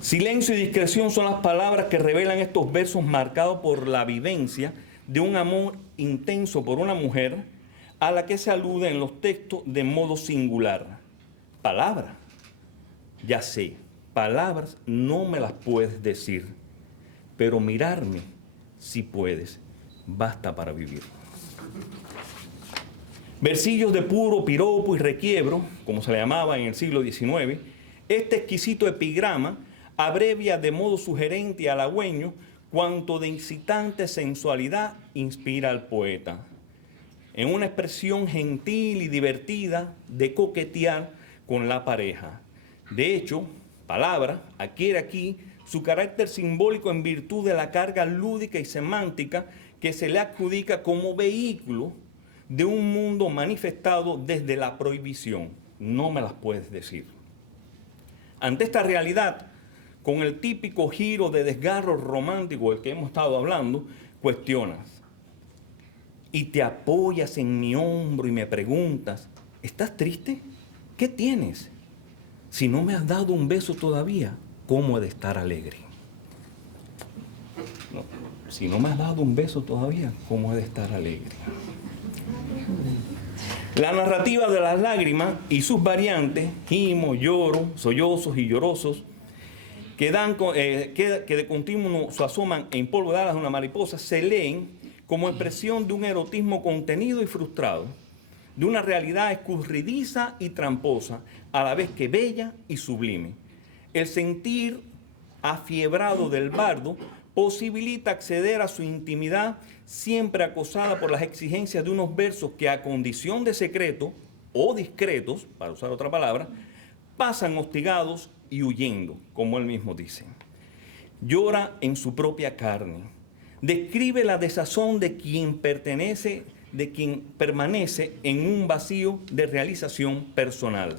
Silencio y discreción son las palabras que revelan estos versos marcados por la vivencia de un amor intenso por una mujer a la que se alude en los textos de modo singular. Palabras, ya sé, palabras no me las puedes decir, pero mirarme sí puedes, basta para vivir. Versillos de puro piropo y requiebro, como se le llamaba en el siglo XIX, este exquisito epigrama abrevia de modo sugerente y halagüeño cuanto de incitante sensualidad inspira al poeta, en una expresión gentil y divertida de coquetear con la pareja. De hecho, palabra adquiere aquí su carácter simbólico en virtud de la carga lúdica y semántica que se le adjudica como vehículo de un mundo manifestado desde la prohibición. No me las puedes decir. Ante esta realidad, con el típico giro de desgarro romántico del que hemos estado hablando, cuestionas y te apoyas en mi hombro y me preguntas: ¿estás triste? ¿Qué tienes? Si no me has dado un beso todavía, ¿cómo he de estar alegre? No, si no me has dado un beso todavía, ¿cómo he de estar alegre? La narrativa de las lágrimas y sus variantes, gimo, lloro, sollozos y llorosos, que de continuo se asoman en polvo de alas de una mariposa, se leen como expresión de un erotismo contenido y frustrado, de una realidad escurridiza y tramposa, a la vez que bella y sublime. El sentir afiebrado del bardo posibilita acceder a su intimidad, siempre acosada por las exigencias de unos versos que, a condición de secreto o discretos, para usar otra palabra, pasan hostigados y huyendo, como él mismo dice. Llora en su propia carne. Describe la desazón de quien permanece en un vacío de realización personal.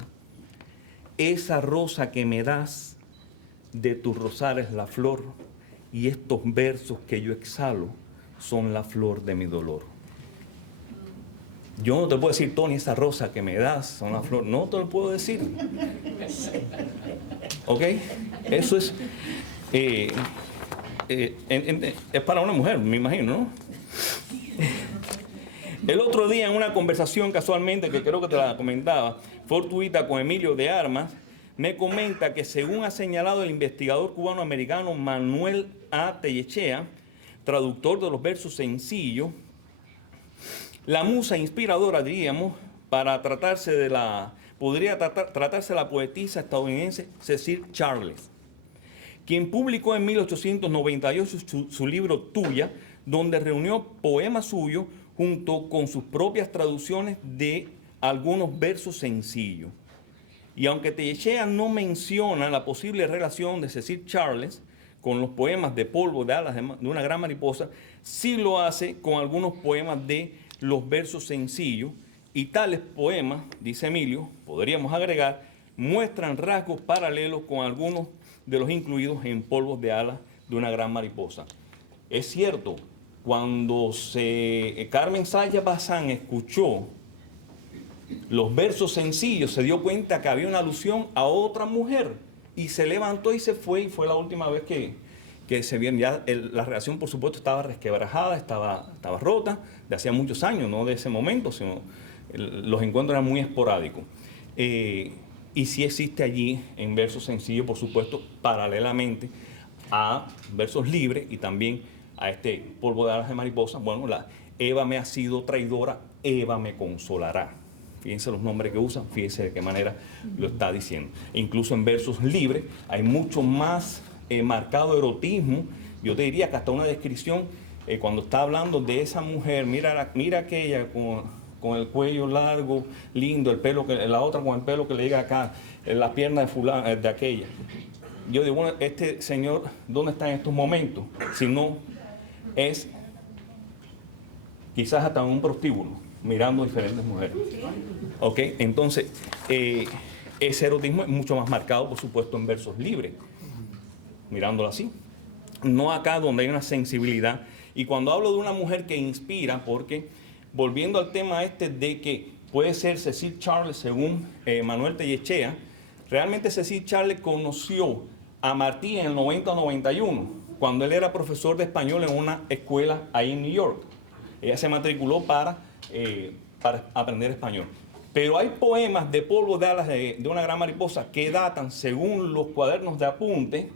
Esa rosa que me das, de tu rosal es la flor, y estos versos que yo exhalo son la flor de mi dolor. Yo no te puedo decir, Tony, esa rosa que me das son la flor. No te lo puedo decir. ¿Ok? Eso es para una mujer, me imagino, ¿no? El otro día, en una conversación casualmente, que creo que te la comentaba, fortuita con Emilio de Armas, me comenta que, según ha señalado el investigador cubano-americano Manuel A. Tellechea, traductor de los versos sencillos, la musa inspiradora, diríamos, podría tratarse de la poetisa estadounidense Cecil Charles, quien publicó en 1898 su libro Tuya, donde reunió poemas suyos junto con sus propias traducciones de algunos versos sencillos. Y aunque Tellechea no menciona la posible relación de Cecil Charles con los poemas de Polvo de alas de una gran mariposa, sí lo hace con algunos poemas de los versos sencillos, y tales poemas, dice Emilio, podríamos agregar, muestran rasgos paralelos con algunos de los incluidos en Polvos de alas de una gran mariposa. Es cierto, cuando Carmen Saya Bazán escuchó los versos sencillos, se dio cuenta que había una alusión a otra mujer y se levantó y se fue, y fue la última vez que se vieron. Ya la relación, por supuesto, estaba resquebrajada, estaba rota, de hacía muchos años, no de ese momento, sino los encuentros eran muy esporádicos. y sí existe allí en versos sencillos, por supuesto, paralelamente a versos libres y también a este polvo de alas de mariposa. Bueno, la Eva me ha sido traidora, Eva me consolará. Fíjense los nombres que usan, fíjense de qué manera lo está diciendo. E incluso en versos libres hay mucho más marcado erotismo. Yo te diría que hasta una descripción, cuando está hablando de esa mujer, mira aquella con el cuello largo, lindo, el pelo la otra con el pelo que le llega acá, en la pierna de aquella. Yo digo, bueno, este señor, ¿dónde está en estos momentos? Si no, es quizás hasta un prostíbulo, mirando diferentes mujeres. ¿Ok? Entonces, ese erotismo es mucho más marcado, por supuesto, en versos libres, mirándolo así. No acá donde hay una sensibilidad. Y cuando hablo de una mujer que inspira, porque volviendo al tema este de que puede ser Cecil Charles, según Manuel Tellechea, realmente Cecil Charles conoció a Martí en el 90-91, cuando él era profesor de español en una escuela ahí en New York. Ella se matriculó para aprender español. Pero hay poemas de polvo de alas de una gran mariposa que datan, según los cuadernos de apunte,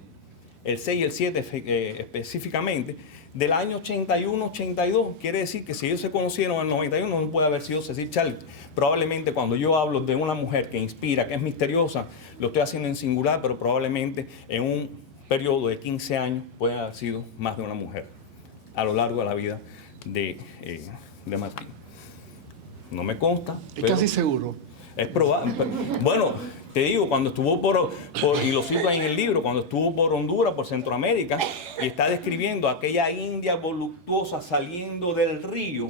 el 6 y el 7 específicamente, del año 81-82. Quiere decir que si ellos se conocieron en el 91, no puede haber sido Cecil Charles. Probablemente cuando yo hablo de una mujer que inspira, que es misteriosa, lo estoy haciendo en singular, pero probablemente en un periodo de 15 años puede haber sido más de una mujer a lo largo de la vida de Martín. No me consta. Es casi seguro. Es probable. Bueno, te digo, cuando estuvo y lo cito ahí en el libro, cuando estuvo por Honduras, por Centroamérica, y está describiendo aquella india voluptuosa saliendo del río,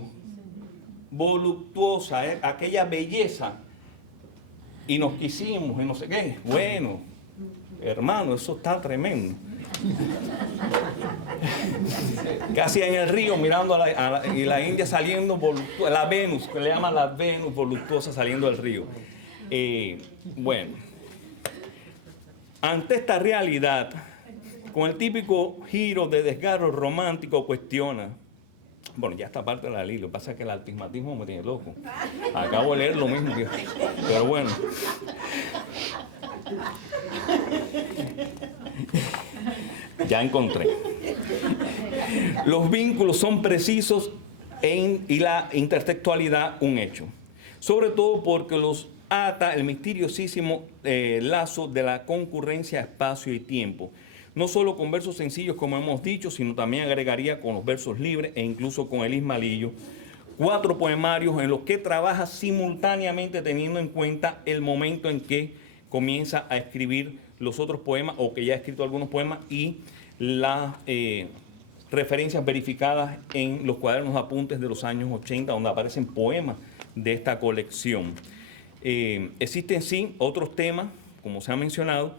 voluptuosa, aquella belleza, y nos quisimos, y no sé qué. Bueno, hermano, eso está tremendo. Casi en el río mirando y la India saliendo voluptuosa, la Venus, que le llaman la Venus voluptuosa saliendo del río. Bueno, ante esta realidad, con el típico giro de desgarro romántico, cuestiona. Bueno, ya esta parte la leí, lo que pasa es que el altismatismo me tiene loco. Acabo de leer lo mismo que... Pero bueno. Ya encontré. Los vínculos son precisos y la intertextualidad un hecho. Sobre todo porque los ata el misteriosísimo lazo de la concurrencia, espacio y tiempo. No solo con versos sencillos, como hemos dicho, sino también agregaría con los versos libres e incluso con el Ismalillo. 4 poemarios en los que trabaja simultáneamente teniendo en cuenta el momento en que comienza a escribir los otros poemas o que ya ha escrito algunos poemas y las referencias verificadas en los cuadernos de apuntes de los años 80 donde aparecen poemas de esta colección. Existen sí otros temas, como se ha mencionado,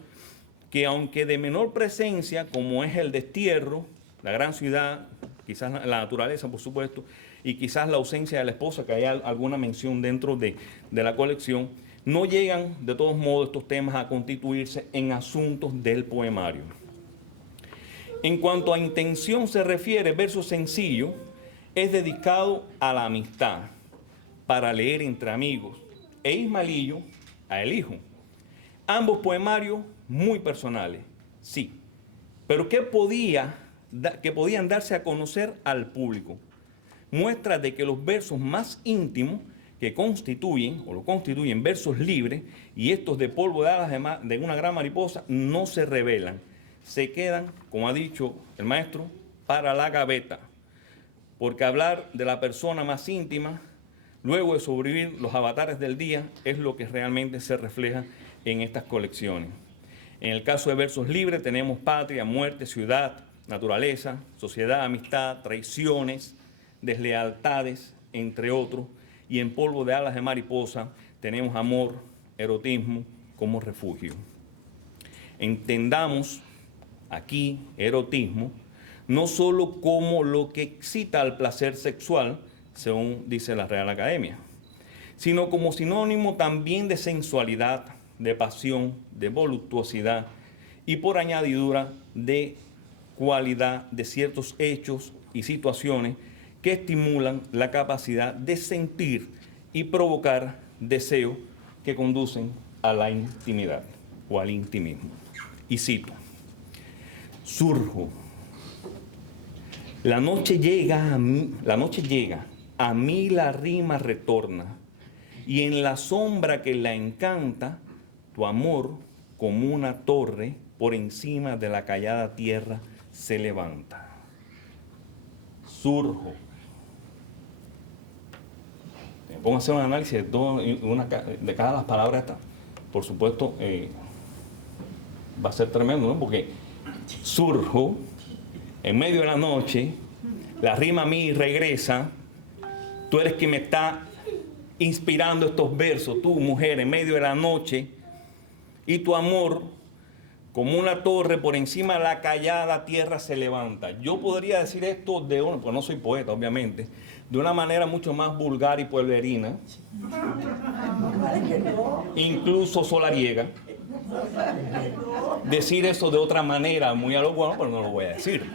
que aunque de menor presencia, como es el destierro, la gran ciudad, quizás la naturaleza, por supuesto, y quizás la ausencia de la esposa, que hay alguna mención dentro de la colección, no llegan de todos modos estos temas a constituirse en asuntos del poemario. En cuanto a intención se refiere, verso sencillo es dedicado a la amistad, para leer entre amigos, e Ismalillo a el hijo. Ambos poemarios muy personales, sí, pero que podían darse a conocer al público. Muestra de que los versos más íntimos que lo constituyen versos libres y estos de polvo de alas de una gran mariposa no se revelan, se quedan, como ha dicho el maestro, para la gaveta, porque hablar de la persona más íntima, luego de sobrevivir los avatares del día, es lo que realmente se refleja en estas colecciones. En el caso de versos libres tenemos patria, muerte, ciudad, naturaleza, sociedad, amistad, traiciones, deslealtades, entre otros, y en polvo de alas de mariposa tenemos amor, erotismo como refugio. Entendamos aquí erotismo no solo como lo que excita al placer sexual, según dice la Real Academia, sino como sinónimo también de sensualidad, de pasión, de voluptuosidad y por añadidura de cualidad de ciertos hechos y situaciones que estimulan la capacidad de sentir y provocar deseos que conducen a la intimidad o al intimismo. Y cito, surjo, la noche llega, a mí la rima retorna, y en la sombra que la encanta, tu amor como una torre por encima de la callada tierra se levanta. Surjo. Vamos a hacer un análisis de cada las palabras estas. Por supuesto, va a ser tremendo, ¿no? Porque surjo, en medio de la noche, la rima a mí regresa, tú eres quien me está inspirando estos versos, tú, mujer, en medio de la noche, y tu amor, como una torre por encima de la callada tierra se levanta. Yo podría decir esto pues no soy poeta, obviamente, de una manera mucho más vulgar y pueblerina, incluso solariega. Decir eso de otra manera, muy a lo bueno, pero no lo voy a decir.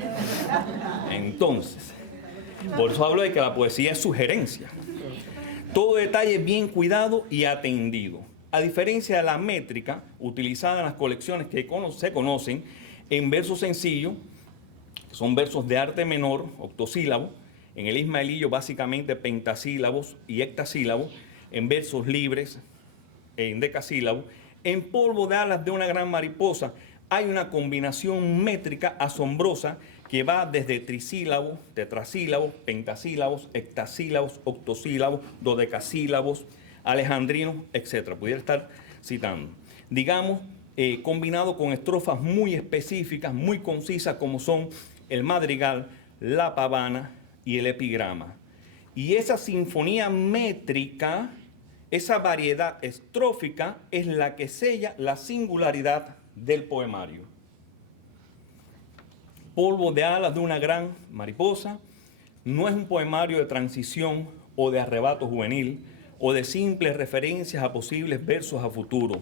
Entonces, por eso hablo de que la poesía es sugerencia. Todo detalle bien cuidado y atendido. A diferencia de la métrica utilizada en las colecciones que se conocen en versos sencillos, que son versos de arte menor, octosílabo, en el ismaelillo básicamente pentasílabos y hectasílabos, en versos libres, en decasílabos, en polvo de alas de una gran mariposa hay una combinación métrica asombrosa que va desde trisílabos, tetrasílabos, pentasílabos, hectasílabos, octosílabos, dodecasílabos, alejandrinos, etc. Pudiera estar citando. Digamos, combinado con estrofas muy específicas, muy concisas, como son el madrigal, la pavana y el epigrama. Y esa sinfonía métrica, esa variedad estrófica, es la que sella la singularidad del poemario. Polvo de alas de una gran mariposa no es un poemario de transición o de arrebato juvenil o de simples referencias a posibles versos a futuro.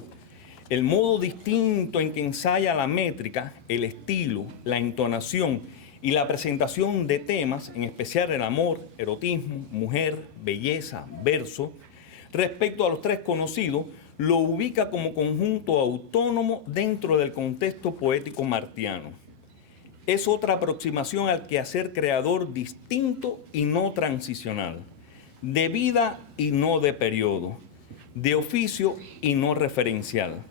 El modo distinto en que ensaya la métrica, el estilo, la entonación y la presentación de temas, en especial el amor, erotismo, mujer, belleza, verso, respecto a los tres conocidos, lo ubica como conjunto autónomo dentro del contexto poético martiano. Es otra aproximación al quehacer creador distinto y no transicional, de vida y no de periodo, de oficio y no referencial.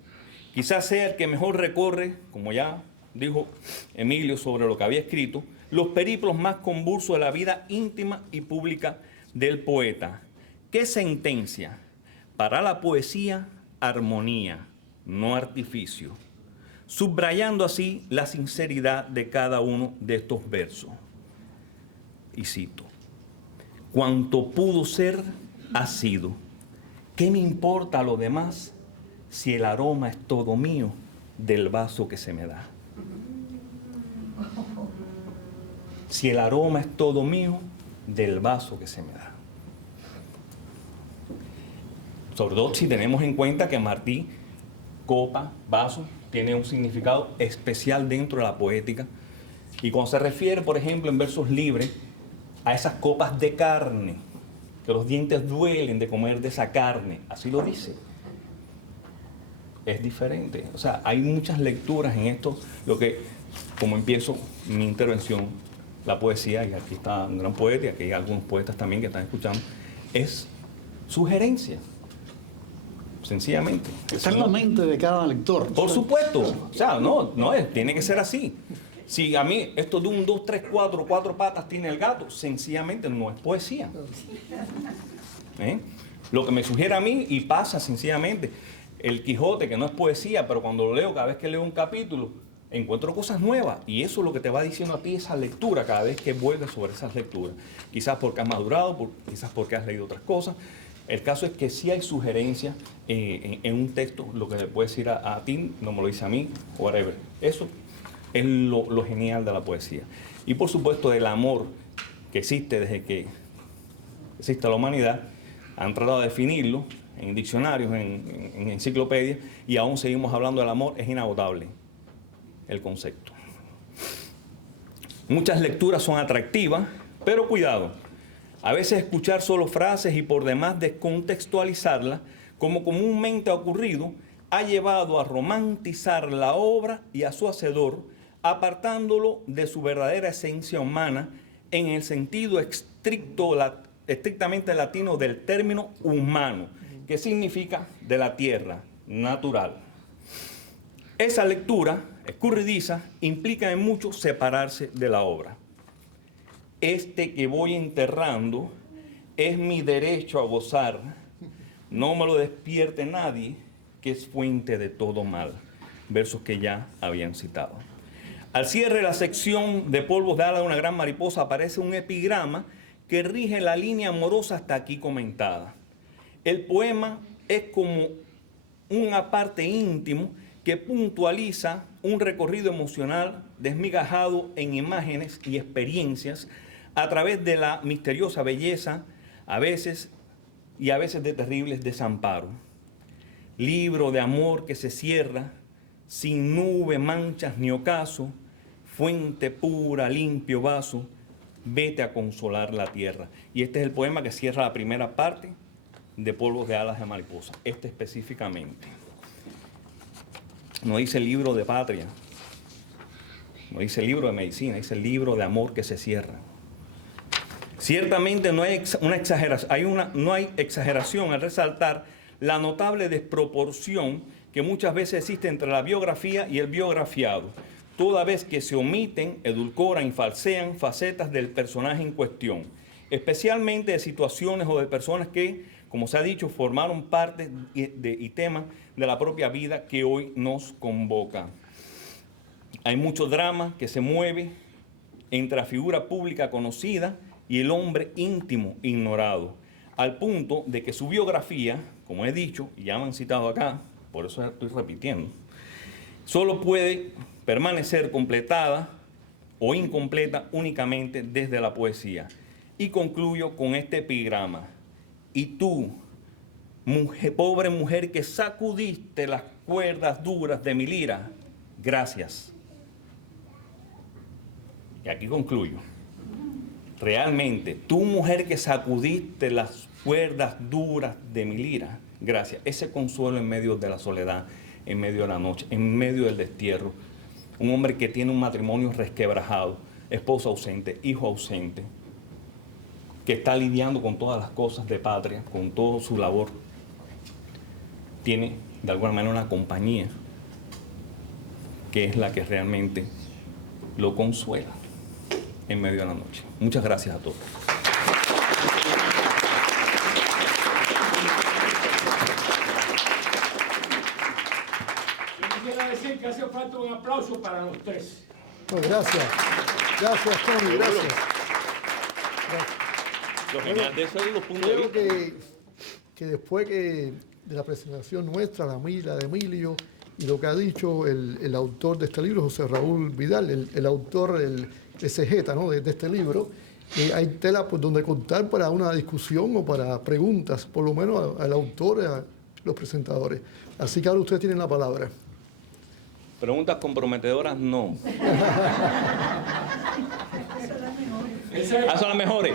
Quizás sea el que mejor recorre, como ya dijo Emilio sobre lo que había escrito, los periplos más convulsos de la vida íntima y pública del poeta. ¿Qué sentencia? Para la poesía, armonía, no artificio, subrayando así la sinceridad de cada uno de estos versos. Y cito, cuanto pudo ser, ha sido. ¿Qué me importa lo demás si el aroma es todo mío del vaso que se me da? Si el aroma es todo mío del vaso que se me da. Sobre todo si tenemos en cuenta que Martí, copa, vaso, tiene un significado especial dentro de la poética. Y cuando se refiere, por ejemplo, en versos libres, a esas copas de carne, que los dientes duelen de comer de esa carne, así lo dice. Es diferente. O sea, hay muchas lecturas en esto, lo que, como empiezo mi intervención, la poesía, y aquí está un gran poeta, y aquí hay algunos poetas también que están escuchando, es sugerencia. Sencillamente. Está en la mente de cada lector. Por supuesto. O sea, tiene que ser así. Si a mí esto de 1, 2, 3, 4, 4 patas tiene el gato, sencillamente no es poesía. Lo que me sugiere a mí, y pasa sencillamente, el Quijote, que no es poesía, pero cuando lo leo, cada vez que leo un capítulo, encuentro cosas nuevas. Y eso es lo que te va diciendo a ti esa lectura cada vez que vuelves sobre esas lecturas. Quizás porque has madurado, quizás porque has leído otras cosas. El caso es que sí hay sugerencias en un texto, lo que le puede decir a ti, no me lo dice a mí, whatever. Eso es lo genial de la poesía. Y por supuesto el amor que existe desde que existe la humanidad, han tratado de definirlo en diccionarios, en enciclopedias, y aún seguimos hablando del amor, es inagotable el concepto. Muchas lecturas son atractivas, pero cuidado. A veces escuchar solo frases y por demás descontextualizarlas, como comúnmente ha ocurrido, ha llevado a romantizar la obra y a su hacedor, apartándolo de su verdadera esencia humana en el sentido estrictamente latino del término humano, que significa de la tierra, natural. Esa lectura escurridiza implica en mucho separarse de la obra. Este que voy enterrando es mi derecho a gozar, no me lo despierte nadie, que es fuente de todo mal. Versos que ya habían citado. Al cierre de la sección de polvos de ala de una gran mariposa aparece un epigrama que rige la línea amorosa hasta aquí comentada. El poema es como una parte íntimo que puntualiza un recorrido emocional desmigajado en imágenes y experiencias a través de la misteriosa belleza, a veces de terribles desamparos. Libro de amor que se cierra, sin nube, manchas ni ocaso, fuente pura, limpio vaso, vete a consolar la tierra. Y este es el poema que cierra la primera parte de Polvos de alas de mariposa, este específicamente. No dice libro de patria, no dice libro de medicina, dice libro de amor que se cierra. Ciertamente no hay exageración al resaltar la notable desproporción que muchas veces existe entre la biografía y el biografiado, toda vez que se omiten, edulcoran y falsean facetas del personaje en cuestión, especialmente de situaciones o de personas que, como se ha dicho, formaron parte y temas de la propia vida que hoy nos convoca. Hay mucho drama que se mueve entre la figura pública conocida y el hombre íntimo ignorado, al punto de que su biografía, como he dicho, y ya me han citado acá, por eso estoy repitiendo, solo puede permanecer completada o incompleta únicamente desde la poesía. Y concluyo con este epigrama. Y tú, pobre mujer que sacudiste las cuerdas duras de mi lira, gracias. Y aquí concluyo. Realmente, tú, mujer que sacudiste las cuerdas duras de mi lira, gracias. Ese consuelo en medio de la soledad, en medio de la noche, en medio del destierro. Un hombre que tiene un matrimonio resquebrajado, esposa ausente, hijo ausente, que está lidiando con todas las cosas de patria, con toda su labor. Tiene, de alguna manera, una compañía que es la que realmente lo consuela en medio de la noche. Muchas gracias a todos. Yo quisiera decir que hace falta un aplauso para los tres. Pues gracias. Gracias, Tony. Gracias. Lo genial de eso es los puntos de Creo vista. que después de la presentación nuestra, la mía, la de Emilio, y lo que ha dicho el autor de este libro, José Raúl Vidal, el autor, el exegeta, ¿no?, de este libro, hay tela por donde contar para una discusión o para preguntas, por lo menos al autor y a los presentadores. Así que ahora ustedes tienen la palabra. Preguntas comprometedoras, no. Son las mejores.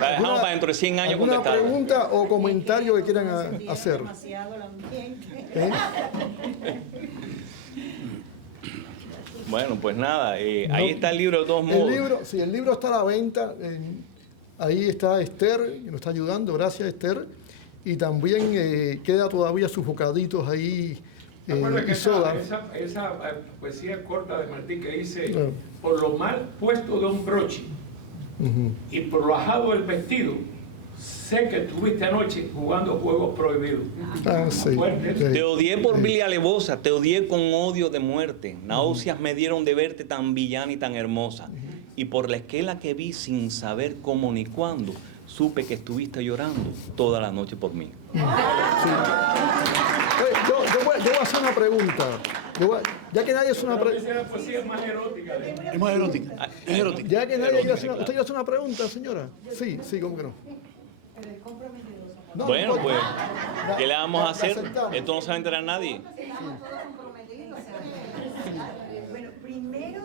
La dejamos para dentro de 100 años ¿Alguna contestar. pregunta o comentario que quieran hacer? ¿Eh? Bueno, pues nada, ahí está el libro de todos modos. El libro está a la venta. Ahí está Esther, que nos está ayudando. Gracias, Esther. Y también queda todavía sus bocaditos ahí Recuerda que y soda. esa poesía corta de Martín que dice, Claro. por lo mal puesto de un broche y por lo ajado del vestido, sé que estuviste anoche jugando juegos prohibidos. Ah, sí. Fuerte. Sí. Te odié por vil y alevosa, te odié con odio de muerte. Náuseas me dieron de verte tan villana y tan hermosa. Y por la esquela que vi sin saber cómo ni cuándo, supe que estuviste llorando toda la noche por mí. Yo voy a hacer una pregunta. Ya que nadie hace una pregunta. Esa poesía es más erótica. Es más erótica. Es erótica. Ya que nadie quiere hacer ¿usted quiere hacer una pregunta, señora? Sí, ¿cómo que no? No, Bueno, no, pues, ¿qué le vamos a la hacer? aceptamos. Esto no se va a enterar nadie. Bueno, primero,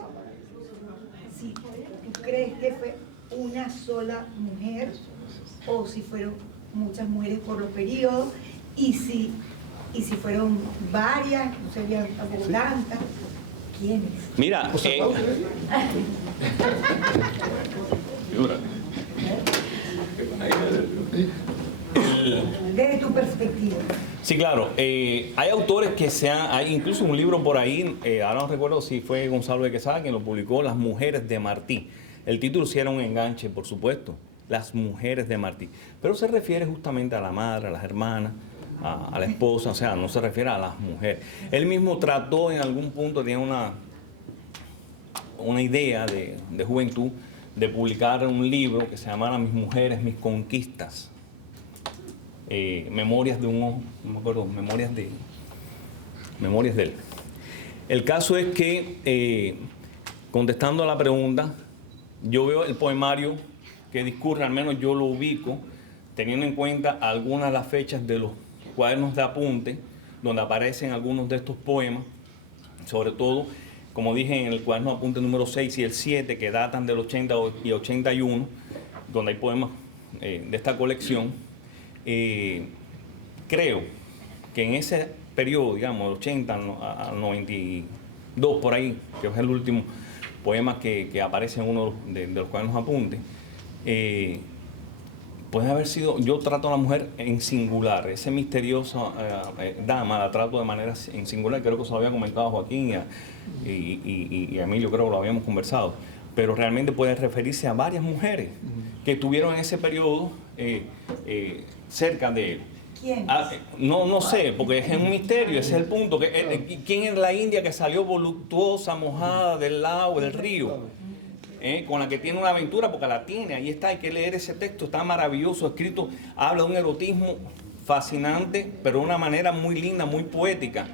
si tú crees que fue una sola mujer o si fueron muchas mujeres por los periodos y si Y si fueron varias, no serían tantas. ¿Quiénes? Mira, Desde tu perspectiva. sí, claro. Hay autores que hay incluso un libro por ahí, ahora no recuerdo si fue Gonzalo de Quesada quien lo publicó, Las Mujeres de Martí. El título sí era un enganche, por supuesto, Las Mujeres de Martí. Pero se refiere justamente a la madre, a las hermanas, a la esposa, o sea, no se refiere a las mujeres. Él mismo trató en algún punto, tenía una idea de juventud, de publicar un libro que se llamara Mis Mujeres, Mis Conquistas. Memorias de no me acuerdo, memorias de él. El caso es que, contestando a la pregunta, yo veo el poemario que discurre, al menos yo lo ubico, teniendo en cuenta algunas de las fechas de los cuadernos de apunte, donde aparecen algunos de estos poemas, sobre todo, como dije, en el cuaderno de apunte número 6 y el 7, que datan del 80 y 81, donde hay poemas de esta colección. Creo que en ese periodo, digamos, del 80 al 92, por ahí, que es el último poema que aparece en uno de los cuadernos de apunte, puede haber sido, yo trato a la mujer en singular, esa misteriosa dama la trato de manera en singular, creo que se lo había comentado Joaquín y a Emilio, creo que lo habíamos conversado, pero realmente puede referirse a varias mujeres que estuvieron en ese periodo cerca de él. ¿Quién? No sé, porque es un misterio, ese es el punto. ¿Quién es la india que salió voluptuosa, mojada del lago, del río? Con la que tiene una aventura, porque la tiene, ahí está, hay que leer ese texto, está maravilloso, escrito, habla de un erotismo fascinante, pero de una manera muy linda, muy poética.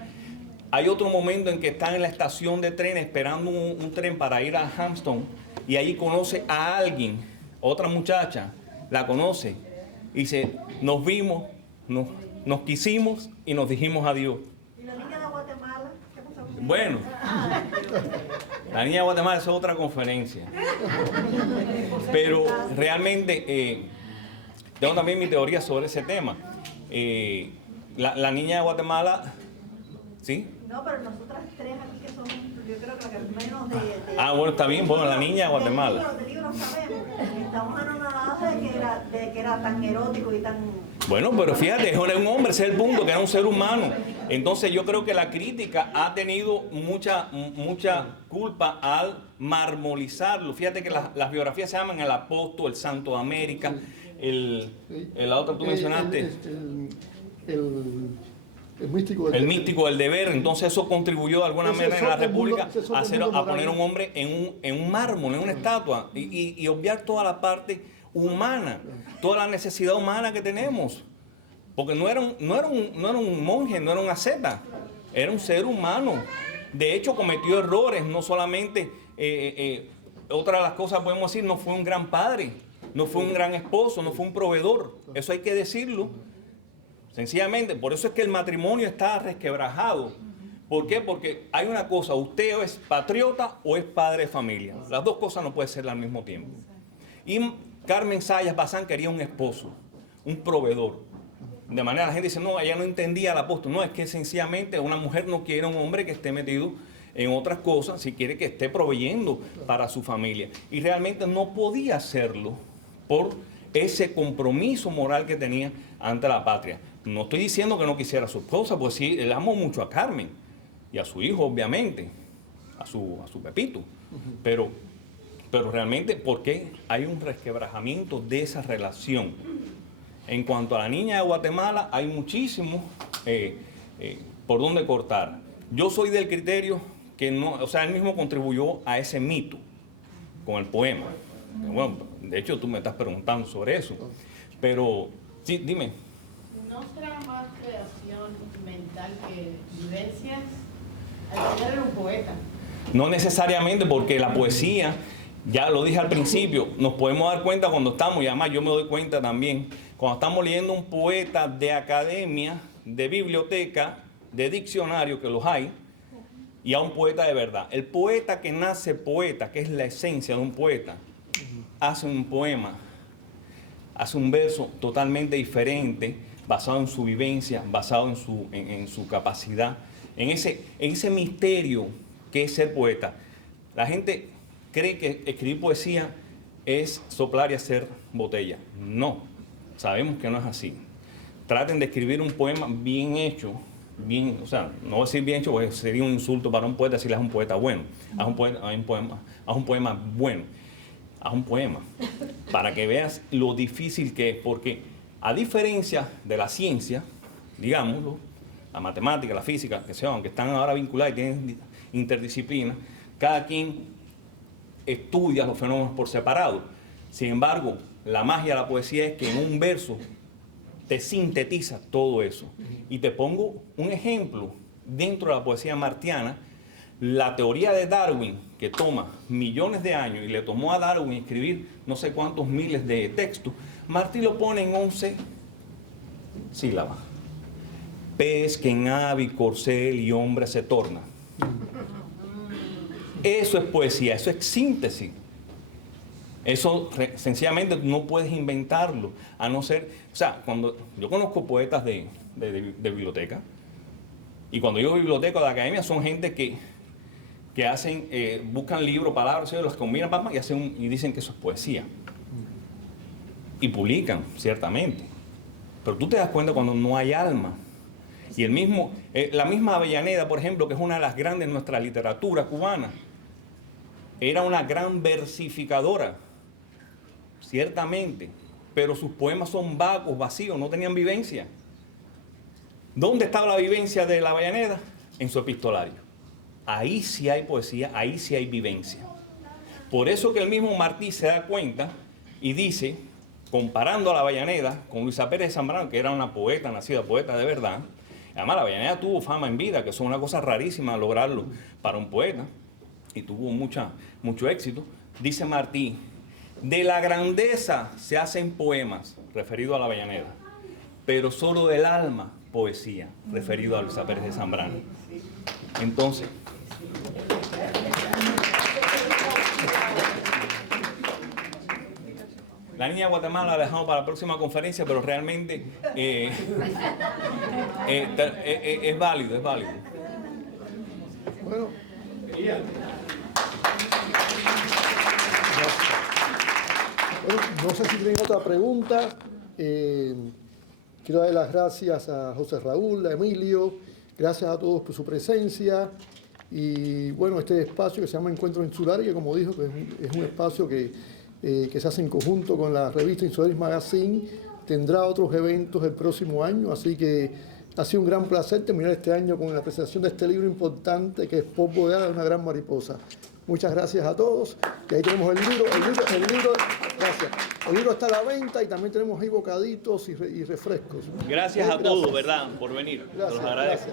Hay otro momento en que están en la estación de tren esperando un tren para ir a Hampton y allí conoce a alguien, otra muchacha, la conoce y dice, nos vimos, nos quisimos y nos dijimos adiós. ¿Y la niña de Guatemala? ¿Qué pasó? Bueno, la niña de Guatemala es otra conferencia. Pero realmente tengo también mi teoría sobre ese tema. La niña de Guatemala, ¿sí? No, pero nosotras tres aquí que somos, yo creo que menos de Bueno, está bien, bueno, la niña de Guatemala. De libros sabemos. Estamos anonadas de que era tan erótico y tan... Bueno, pero fíjate, era un hombre, ese es el punto, que era un ser humano. Entonces yo creo que la crítica ha tenido mucha culpa al marmolizarlo. Fíjate que las biografías se llaman El Apóstol, El Santo de América, la otra tú mencionaste. El místico del El deber. místico del deber. Entonces eso contribuyó de alguna manera en la República a poner a un hombre en un mármol, en una estatua, y obviar toda la parte humana, toda la necesidad humana que tenemos. Porque no era un monje, no era un asceta, era un ser humano. De hecho, cometió errores, no solamente, otra de las cosas podemos decir, no fue un gran padre, no fue un gran esposo, no fue un proveedor. Eso hay que decirlo. Sencillamente, por eso es que el matrimonio está resquebrajado. ¿Por qué? Porque hay una cosa, usted o es patriota o es padre de familia. Las dos cosas no pueden ser al mismo tiempo. Y Carmen Zayas Bazán quería un esposo, un proveedor. De manera, la gente dice, no, ella no entendía al apóstol. No, es que sencillamente una mujer no quiere un hombre que esté metido en otras cosas, si quiere que esté proveyendo para su familia. Y realmente no podía hacerlo por ese compromiso moral que tenía ante la patria. No estoy diciendo que no quisiera a su esposa, pues sí, él amó mucho a Carmen y a su hijo, obviamente, a su Pepito. Pero realmente, ¿por qué hay un resquebrajamiento de esa relación? En cuanto a la niña de Guatemala, hay muchísimo por dónde cortar. Yo soy del criterio que no, o sea, él mismo contribuyó a ese mito con el poema. Bueno, de hecho, tú me estás preguntando sobre eso. Pero, sí, dime. ¿No será más creación mental que vivencias? Al final era un poeta. No necesariamente, porque la poesía, ya lo dije al principio, nos podemos dar cuenta cuando estamos, y además yo me doy cuenta también, cuando estamos leyendo un poeta de academia, de biblioteca, de diccionario, que los hay, y a un poeta de verdad. El poeta que nace poeta, que es la esencia de un poeta, hace un poema, hace un verso totalmente diferente basado en su vivencia, basado en su capacidad, en ese misterio que es ser poeta. La gente cree que escribir poesía es soplar y hacer botella. No, sabemos que no es así. Traten de escribir un poema bien hecho, bien, o sea, no decir bien hecho, porque sería un insulto para un poeta decirle haz un poeta bueno, haz un poema bueno, haz un poema, para que veas lo difícil que es, porque a diferencia de la ciencia, digámoslo, la matemática, la física, que sea, aunque están ahora vinculadas y tienen interdisciplina, cada quien estudia los fenómenos por separado. Sin embargo, la magia de la poesía es que en un verso te sintetiza todo eso. Y te pongo un ejemplo. Dentro de la poesía martiana, la teoría de Darwin, que toma millones de años y le tomó a Darwin escribir no sé cuántos miles de textos, Martí lo pone en 11 sílabas. Pez que en ave, corcel y hombre se torna. Eso es poesía, eso es síntesis. Eso sencillamente no puedes inventarlo, a no ser, o sea, cuando yo conozco poetas de biblioteca, y cuando digo biblioteca de academia son gente que hacen, buscan libros, palabras, los combinan y dicen que eso es poesía. Y publican, ciertamente. Pero tú te das cuenta cuando no hay alma. Y la misma Avellaneda, por ejemplo, que es una de las grandes de nuestra literatura cubana, era una gran versificadora, ciertamente, pero sus poemas son vagos, vacíos, no tenían vivencia. ¿Dónde estaba la vivencia de la Avellaneda? En su epistolario. Ahí sí hay poesía, ahí sí hay vivencia. Por eso que el mismo Martí se da cuenta y dice, comparando a la Avellaneda con Luisa Pérez de Zambrano, que era una poeta, nacida poeta de verdad. Además, la Avellaneda tuvo fama en vida, que es una cosa rarísima lograrlo para un poeta, y tuvo mucho éxito. Dice Martí, de la grandeza se hacen poemas, referido a la Avellaneda, pero solo del alma, poesía, referido a Luisa Pérez de Zambrano. Entonces, la niña de Guatemala la dejamos para la próxima conferencia, pero realmente es válido, es válido. Bueno. Bueno, no sé si tienen otra pregunta. Quiero dar las gracias a José Raúl, a Emilio, gracias a todos por su presencia. Y bueno, este espacio que se llama Encuentro Insular, que como dijo, que es un espacio que se hace en conjunto con la revista Insularis Magazine, tendrá otros eventos el próximo año, así que ha sido un gran placer terminar este año con la presentación de este libro importante que es Pop Bodeada de una gran mariposa. Muchas gracias a todos. Y ahí tenemos el libro, gracias. El libro está a la venta y también tenemos ahí bocaditos y refrescos. Gracias a todos, ¿verdad? Por venir. Gracias, Los agradezco.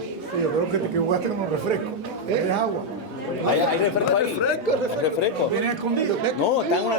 Sí, yo creo que te equivocaste con el refresco. Es agua. ¿Hay refresco ahí? Refresco. ¿Refresco? Viene escondido. No, está en una